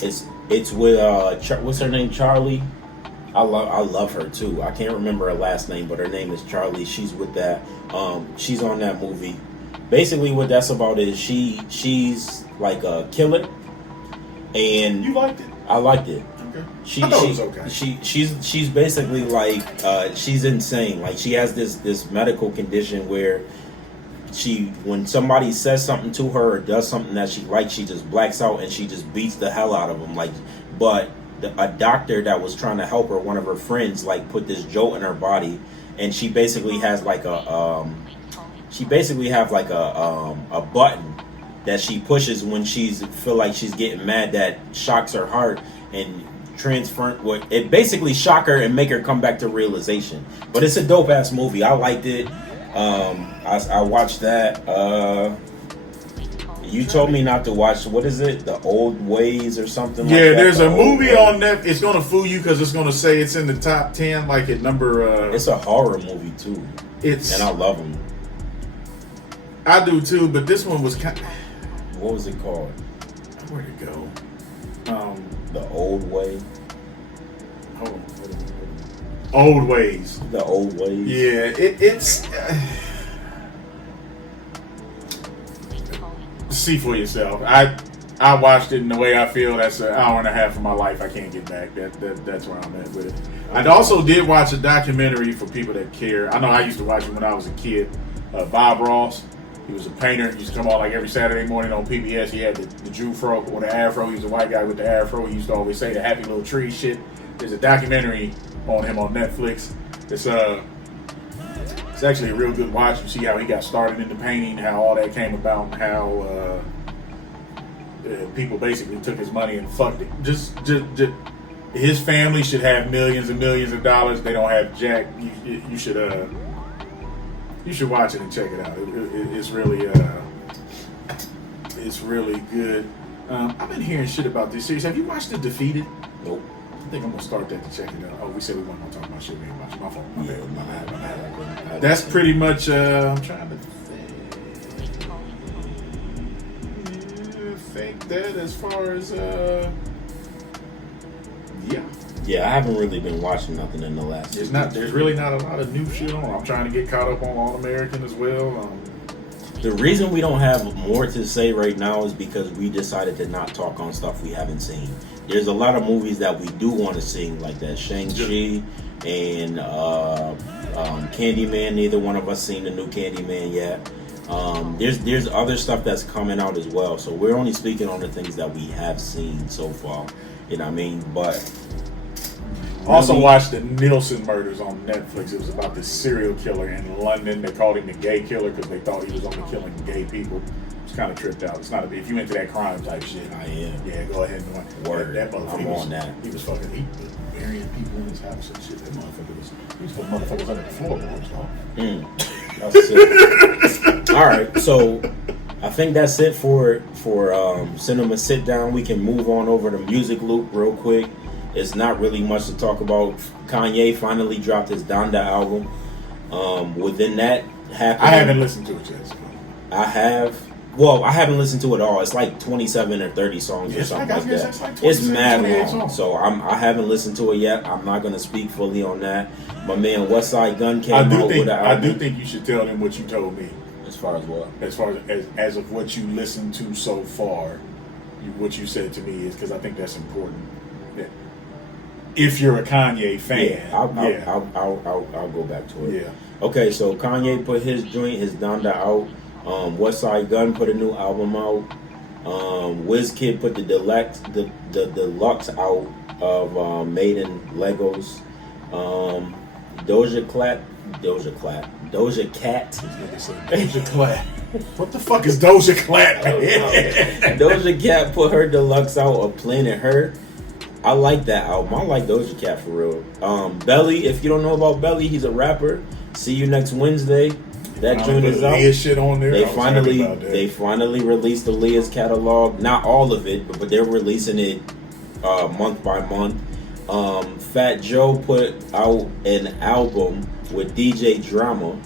It's with what's her name, Charlie. I love her too. I can't remember her last name, but her name is Charlie. She's with that. She's on that movie. Basically, what that's about is she's like a killer, and You liked it? I liked it. Okay. I thought it was okay. She's basically like she's insane. Like she has this medical condition where when somebody says something to her or does something that she likes, she just blacks out and she just beats the hell out of them. Like, but a doctor that was trying to help her, one of her friends, like put this jolt in her body, and she basically has like a button that she pushes when she's feel like she's getting mad that shocks her heart and it basically shock her and make her come back to realization. But it's a dope ass movie. I liked it. I watched that. You told me not to watch, what is it? The Old Ways or something like that? Yeah, there's The a Old movie Ways. on Netflix. It's gonna fool you because it's gonna say it's in the top 10, like at number. It's a horror movie too, and I love them. I do too, but this one was kind. What was it called? Where'd it go? The Old Way. Hold on. Old Ways. The Old Ways. Yeah, it's. See for yourself. I watched it, and the way I feel, that's an hour and a half of my life I can't get back. That's where I'm at with it. I also did watch a documentary for people that care. I know I used to watch it when I was a kid. Bob Ross. He was a painter. He used to come on like every Saturday morning on PBS. He had the Jew fro or the afro. He was a white guy with the afro. He used to always say the happy little tree shit. There's a documentary on him on Netflix. It's actually a real good watch. You see how he got started in the painting, how all that came about, and how people basically took his money and fucked it. Just his family should have millions and millions of dollars. They don't have jack. You should watch it and check it out. It's really good. I've been hearing shit about this series. Have you watched The Defeated? Nope. think I'm gonna start that to check it out. Oh, we said we weren't gonna talk about shit we ain't watching. My fault. My Yeah, bad. That's pretty much. I'm trying to think that as far as yeah. Yeah, I haven't really been watching nothing in the last. There's really not a lot of new shit on. I'm trying to get caught up on All American as well. The reason we don't have more to say right now is because we decided to not talk on stuff we haven't seen. There's a lot of movies that we do want to see, like that Shang-Chi and Candyman. Neither one of us seen the new Candyman yet. There's other stuff that's coming out as well. So we're only speaking on the things that we have seen so far. You know what I mean? But also watched the Nielsen murders on Netflix. It was about this serial killer in London. They called him the gay killer because they thought he was only killing gay people. It's kind of tripped out. It's not if you into that crime type shit. I am. Yeah, go ahead and Word. that motherfucker. I'm on that. He was fucking burying people in his house and shit. That motherfucker was. He was putting motherfuckers under the floorboards, dog. That's sick. All right, so I think that's it for Cinema Sit Down. We can move on over to Music Loop real quick. It's not really much to talk about. Kanye finally dropped his Donda album. Within that happening, I haven't listened to it yet. So. I have. Well, I haven't listened to it all. It's like 27 or 30 songs or something like that. It's mad long. So I haven't listened to it yet. I'm not going to speak fully on that. My man Westside Gunn came out with an album. I do think you should tell them what you told me. As far as what? As of what you listened to so far, what you said to me is because I think that's important. That if you're a Kanye fan, I'll go back to it. Yeah. Okay, so Kanye put his joint, his Donda out. Westside Gunn put a new album out. WizKid put the deluxe out of Made in Legos. Doja Cat. What the fuck is Doja Cat? Doja Cat put her deluxe out of Planet Her. I like that album. I like Doja Cat for real. Belly, if you don't know about Belly, he's a rapper. See you next Wednesday. That joint is out. Leah shit on there. They finally released the Leah's catalog. Not all of it, but they're releasing it month by month. Fat Joe put out an album with DJ Drama.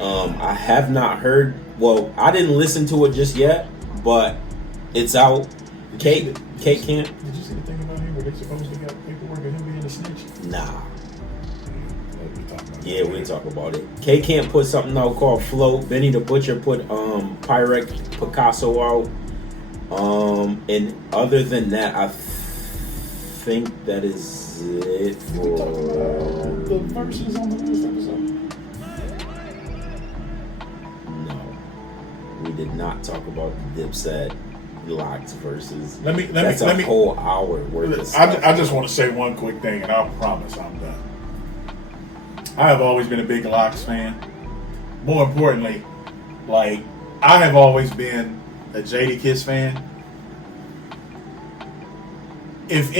I have not heard. Well, I didn't listen to it just yet, but it's out. Kate can't. Did you see the thing about him where they supposedly got paperwork of him being a snitch? Nah. Yeah, we'll talk about it. K Camp put something out called Float. Benny the Butcher put Pyrrhic Picasso out. And other than that, I think that is it for the verses on the last episode. No, we did not talk about the Dipset Locks versus. That's a whole hour worth of stuff. I just want to say one quick thing, and I promise I'm done. I have always been a big Locks fan. More importantly, I have always been a Jadakiss fan. If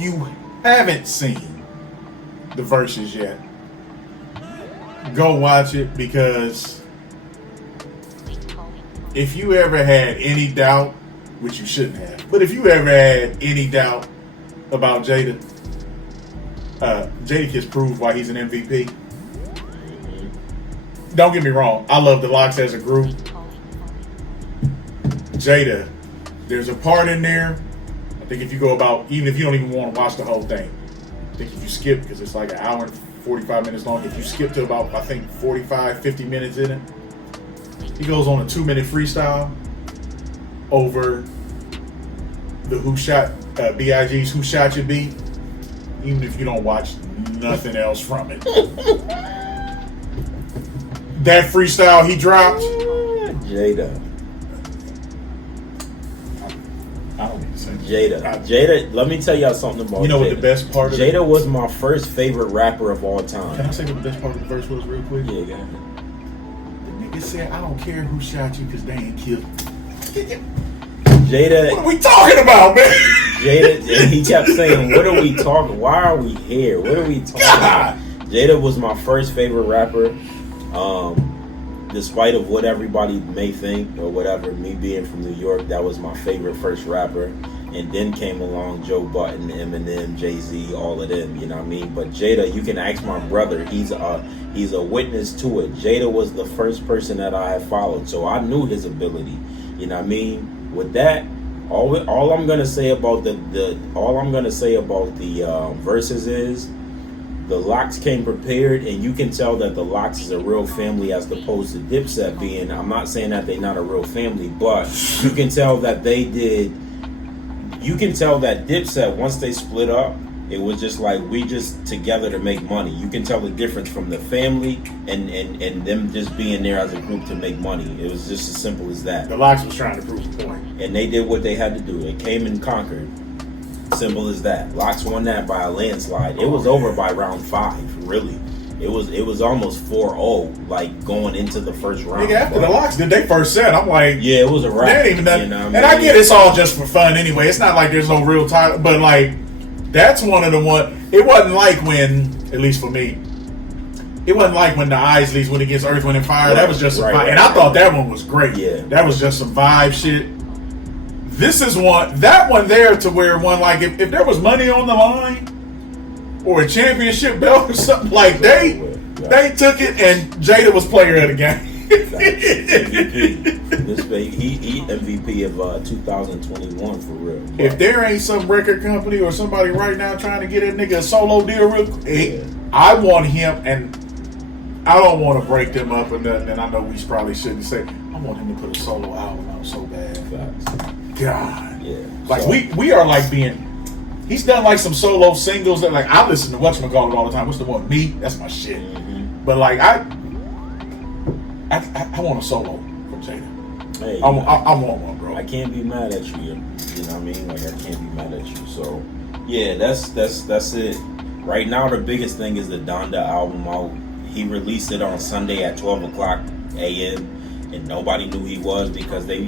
you haven't seen the verses yet, go watch it, because if you ever had any doubt, which you shouldn't have, but if you ever had any doubt about Jada, Jadakiss proved why he's an MVP. Don't get me wrong, I love the Locks as a group. Jada, there's a part in there, I think if you go about, even if you don't even want to watch the whole thing, I think if you skip, because it's like an hour and 45 minutes long, if you skip to about, I think, 45, 50 minutes in it, he goes on a 2-minute freestyle over the B.I.G.'s Who Shot You beat, even if you don't watch nothing else from it. That freestyle he dropped. Jada. I don't need to say Jada, let me tell y'all something about Jada. You know what the best part of Jada was my first favorite rapper of all time. Can I say what the best part of the verse was real quick? Yeah, go ahead. The nigga said, I don't care who shot you because they ain't killed you. Jada. What are we talking about, man? Jada, and he kept saying, what are we talking? Why are we here? What are we talking about? Jada was my first favorite rapper. Despite of what everybody may think or whatever, me being from New York, that was my favorite first rapper. and then came along Joe Budden, Eminem, Jay-Z, all of them. You know what I mean? But Jada, you can ask my brother. He's a witness to it. Jada was the first person that I had followed, so I knew his ability. You know what I mean? With that, all I'm gonna say about the verses is the Locks came prepared, and you can tell that the Locks is a real family as opposed to Dipset being. I'm not saying that they're not a real family, but you can tell that they did. You can tell that Dipset, once they split up, it was just like, we just together to make money. You can tell the difference from the family and them just being there as a group to make money. It was just as simple as that. The Locks was trying to prove the point. And they did what they had to do. They came and conquered. Simple as that. Locks won that by a landslide. It was over by round 5, really. It was almost 4-0, like going into the first round. Nigga, after the Locks did they first set, I'm like, yeah, it was a wrap. They ain't even done. You know what I and mean? I get it's all just for fun anyway. It's not like there's no real title, but like that's one of the one. It wasn't like when, at least for me, it wasn't like when the Isleys went against Earth, Wind and Fire. Right, that was just some right, vibe. right, And I right. thought that one was great. Yeah. That was just some vibe shit. This is that one there to where one, like, if there was money on the line or a championship belt or something, like they took it and Jada was player of the game. MVP. This baby, he MVP of 2021 for real. If there ain't some record company or somebody right now trying to get a nigga a solo deal real quick, I want him, and I don't want to break them up or nothing, and I know we probably shouldn't say, I want him to put a solo album out so bad. Facts. God. Yeah. Like, So- we are like he's done like some solo singles that, like, I listen to whatchamacallit all the time. What's the one? Me? That's my shit. Mm-hmm. But like, I want a solo from Jada. Hey, I want one, bro. I can't be mad at you. You know what I mean? Like, I can't be mad at you. So, yeah, that's it. Right now, the biggest thing is the Donda album out. He released it on Sunday at 12 o'clock a.m. and nobody knew he was because they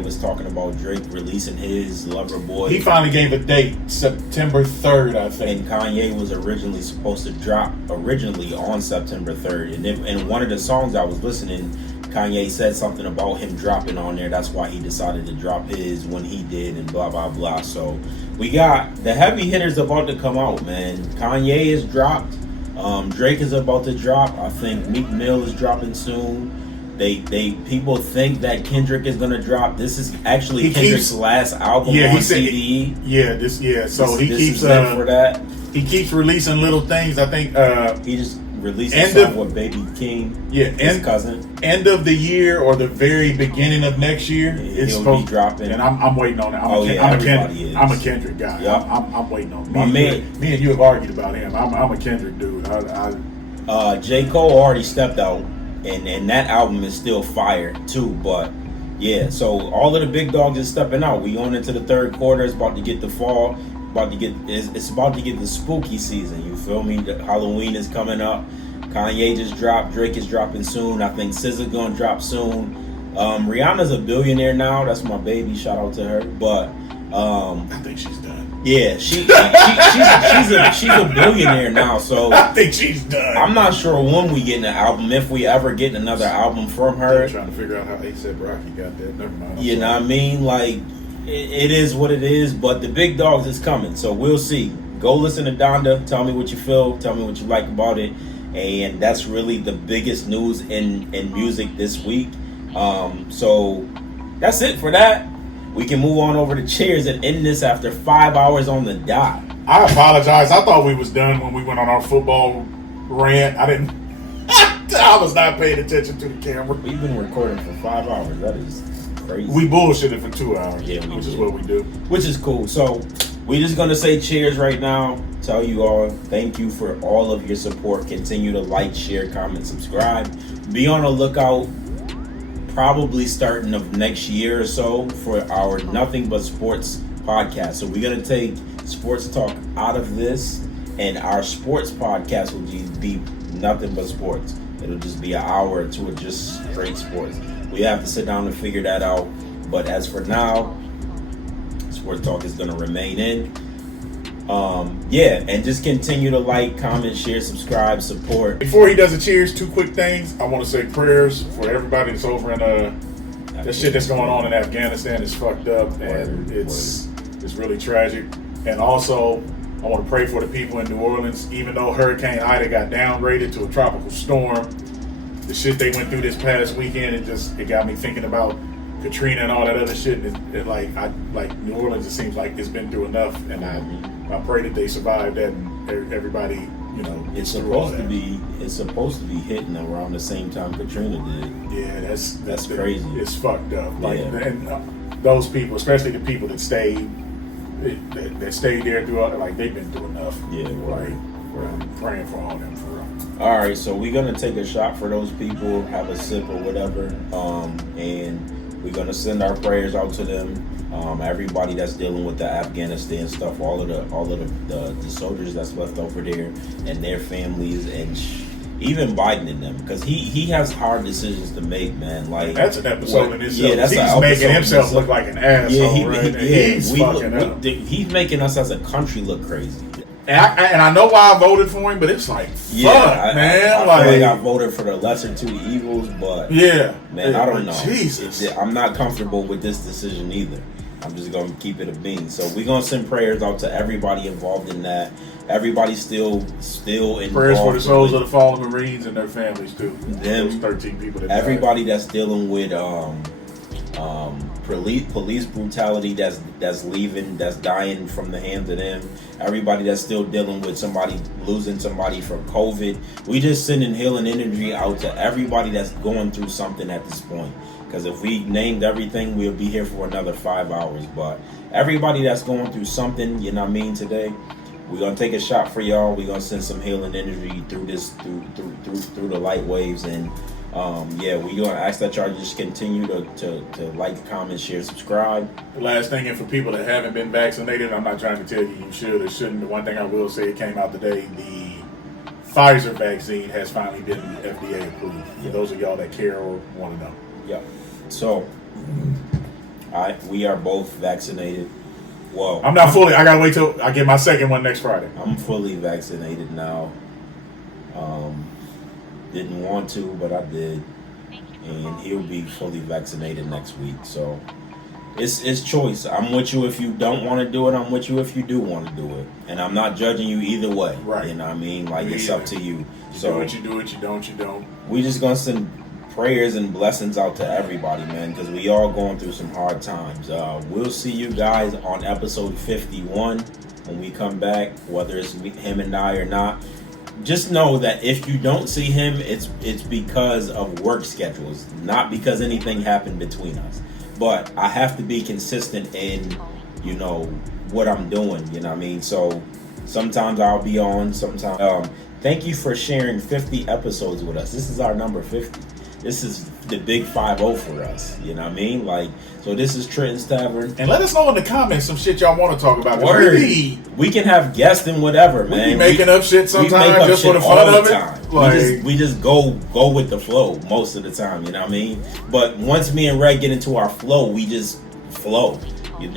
was talking about Drake releasing his Lover Boy. He finally gave a date, September 3rd, I think. And Kanye was originally supposed to drop on September 3rd. And one of the songs I was listening, Kanye said something about him dropping on there. That's why he decided to drop his when he did and blah, blah, blah. So we got the heavy hitters about to come out, man. Kanye is dropped. Drake is about to drop. I think Meek Mill is dropping soon. People think that Kendrick is gonna drop. This is actually Kendrick's last album on CDE. So he keeps for that. He keeps releasing little things. I think he just released a song with Baby King. His cousin. End of the year or the very beginning of next year, it's he'll supposed be dropping. And I'm waiting on it. I'm a Kendrick guy. Yep. I'm waiting on it. My man. Me and you have argued about him. I'm a Kendrick dude. J. Cole already stepped out. And that album is still fire too, but yeah. So all of the big dogs is stepping out. We on into the third quarter. It's about to get the fall. It's about to get the spooky season. You feel me? Halloween is coming up. Kanye just dropped. Drake is dropping soon. I think SZA gonna drop soon. Rihanna's a billionaire now. That's my baby. Shout out to her. But I think she's done. Yeah, she's a billionaire now, so I think she's done. I'm not sure when we get an album, if we ever get another album from her. I'm trying to figure out how A$AP Rocky got that. Never mind. You know what I mean? Like, it is what it is, but the big dogs is coming, so we'll see. Go listen to Donda. Tell me what you feel. Tell me what you like about it, and that's really the biggest news in music this week. So that's it for that. We can move on over to Cheers and end this after 5 hours on the dot. I apologize. I thought we was done when we went on our football rant. I didn't. I was not paying attention to the camera. We've been recording for 5 hours. That is crazy. We bullshitted for 2 hours. Yeah, which is what we do. Which is cool. So we're just gonna say cheers right now. Tell you all thank you for all of your support. Continue to like, share, comment, subscribe. Be on the lookout. Probably starting of next year or so for our Nothing But Sports podcast. So we're going to take sports talk out of this, and our sports podcast will be Nothing But Sports. It'll just be an hour or two of just straight sports. We have to sit down and figure that out. But as for now, sports talk is going to remain in. And just continue to like, comment, share, subscribe, support. Before he does a cheers, 2 quick things. I want to say prayers for everybody that's over in that shit that's going on in Afghanistan is fucked up, and it's It's really tragic. And also, I want to pray for the people in New Orleans. Even though Hurricane Ida got downgraded to a tropical storm, the shit they went through this past weekend, it got me thinking about Katrina and all that other shit. Like New Orleans, it seems like it's been through enough, and I pray that they survive that and everybody, it's supposed to be hitting around the same time Katrina did. Yeah, that's crazy. It's fucked up. And those people, especially the people that stayed there throughout, like they've been through enough. Yeah, right. Praying for all of them for real. All right, so we're gonna take a shot for those people, have a sip or whatever, and we're gonna send our prayers out to them. Everybody that's dealing with the Afghanistan stuff, all of the soldiers that's left over there, and their families, and even Biden and them, because he has hard decisions to make, man. Like that's an episode in itself. Yeah, that's he's making himself look like an asshole, right? He's fucking up. He's making us as a country look crazy. And I know why I voted for him, but it's like, fuck, man. I feel like I voted for the lesser two evils, but man, I don't know. Jesus, I'm not comfortable with this decision either. I'm just gonna keep it a bean. So we're gonna send prayers out to everybody involved in that. Everybody's still involved. Prayers for the souls of the fallen Marines and their families too. Those 13 people that everybody died. That's dealing with police brutality, that's leaving, that's dying from the hands of them. Everybody that's still dealing with somebody losing somebody from COVID. We just sending healing energy out to everybody that's going through something at this point. Because if we named everything, we'll be here for another 5 hours. But everybody that's going through something, today, we're gonna take a shot for y'all. We're gonna send some healing energy through through the light waves, and we're gonna ask that y'all just continue to like, comment, share, subscribe. The last thing, and for people that haven't been vaccinated, I'm not trying to tell you should or shouldn't. The one thing I will say, it came out today, the Pfizer vaccine has finally been FDA approved. For those of y'all that care or want to know. Yep. So, we are both vaccinated. Well, I'm not fully. I gotta wait till I get my second one next Friday. I'm fully vaccinated now. Didn't want to, but I did, and he'll be fully vaccinated next week. So, it's choice. I'm with you if you don't want to do it. I'm with you if you do want to do it, and I'm not judging you either way. Right. You know what I mean? Like, it's up to you. So what you do it, you don't. We just gonna send prayers and blessings out to everybody, man, because we all going through some hard times. We'll see you guys on episode 51 when we come back, whether it's him and I or not. Just know that if you don't see him, it's because of work schedules, not because anything happened between us. But I have to be consistent in, what I'm doing, you know what I mean? So sometimes I'll be on, sometimes. Thank you for sharing 50 episodes with us. This is our number 50. This is the big 5-0 for us. You know what I mean? Like, so this is Trenton's Tavern. And let us know in the comments some shit y'all want to talk about. Word. We can have guests and whatever, man. We be making up shit sometimes just for the fun of it. Like, we just go with the flow most of the time, you know what I mean? But once me and Ray get into our flow, we just flow.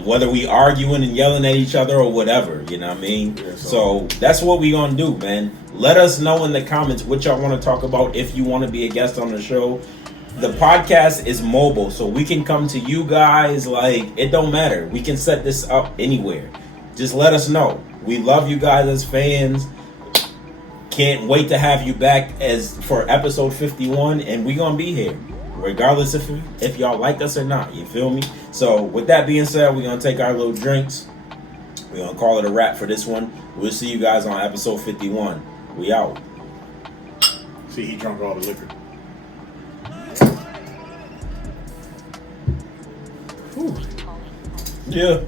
Whether we arguing and yelling at each other or whatever, you know what I mean? Yeah, so that's what we gonna do, man. Let us know in the comments what y'all want to talk about if you want to be a guest on the show. The podcast is mobile, so we can come to you guys. Like, it don't matter. We can set this up anywhere. Just let us know. We love you guys as fans. Can't wait to have you back for episode 51, and we gonna be here regardless if y'all like us or not. You feel me? So with that being said, we're gonna take our little drinks. We're gonna call it a wrap for this one. We'll see you guys on episode 51. We out. See, he drunk all the liquor. Whew. Yeah.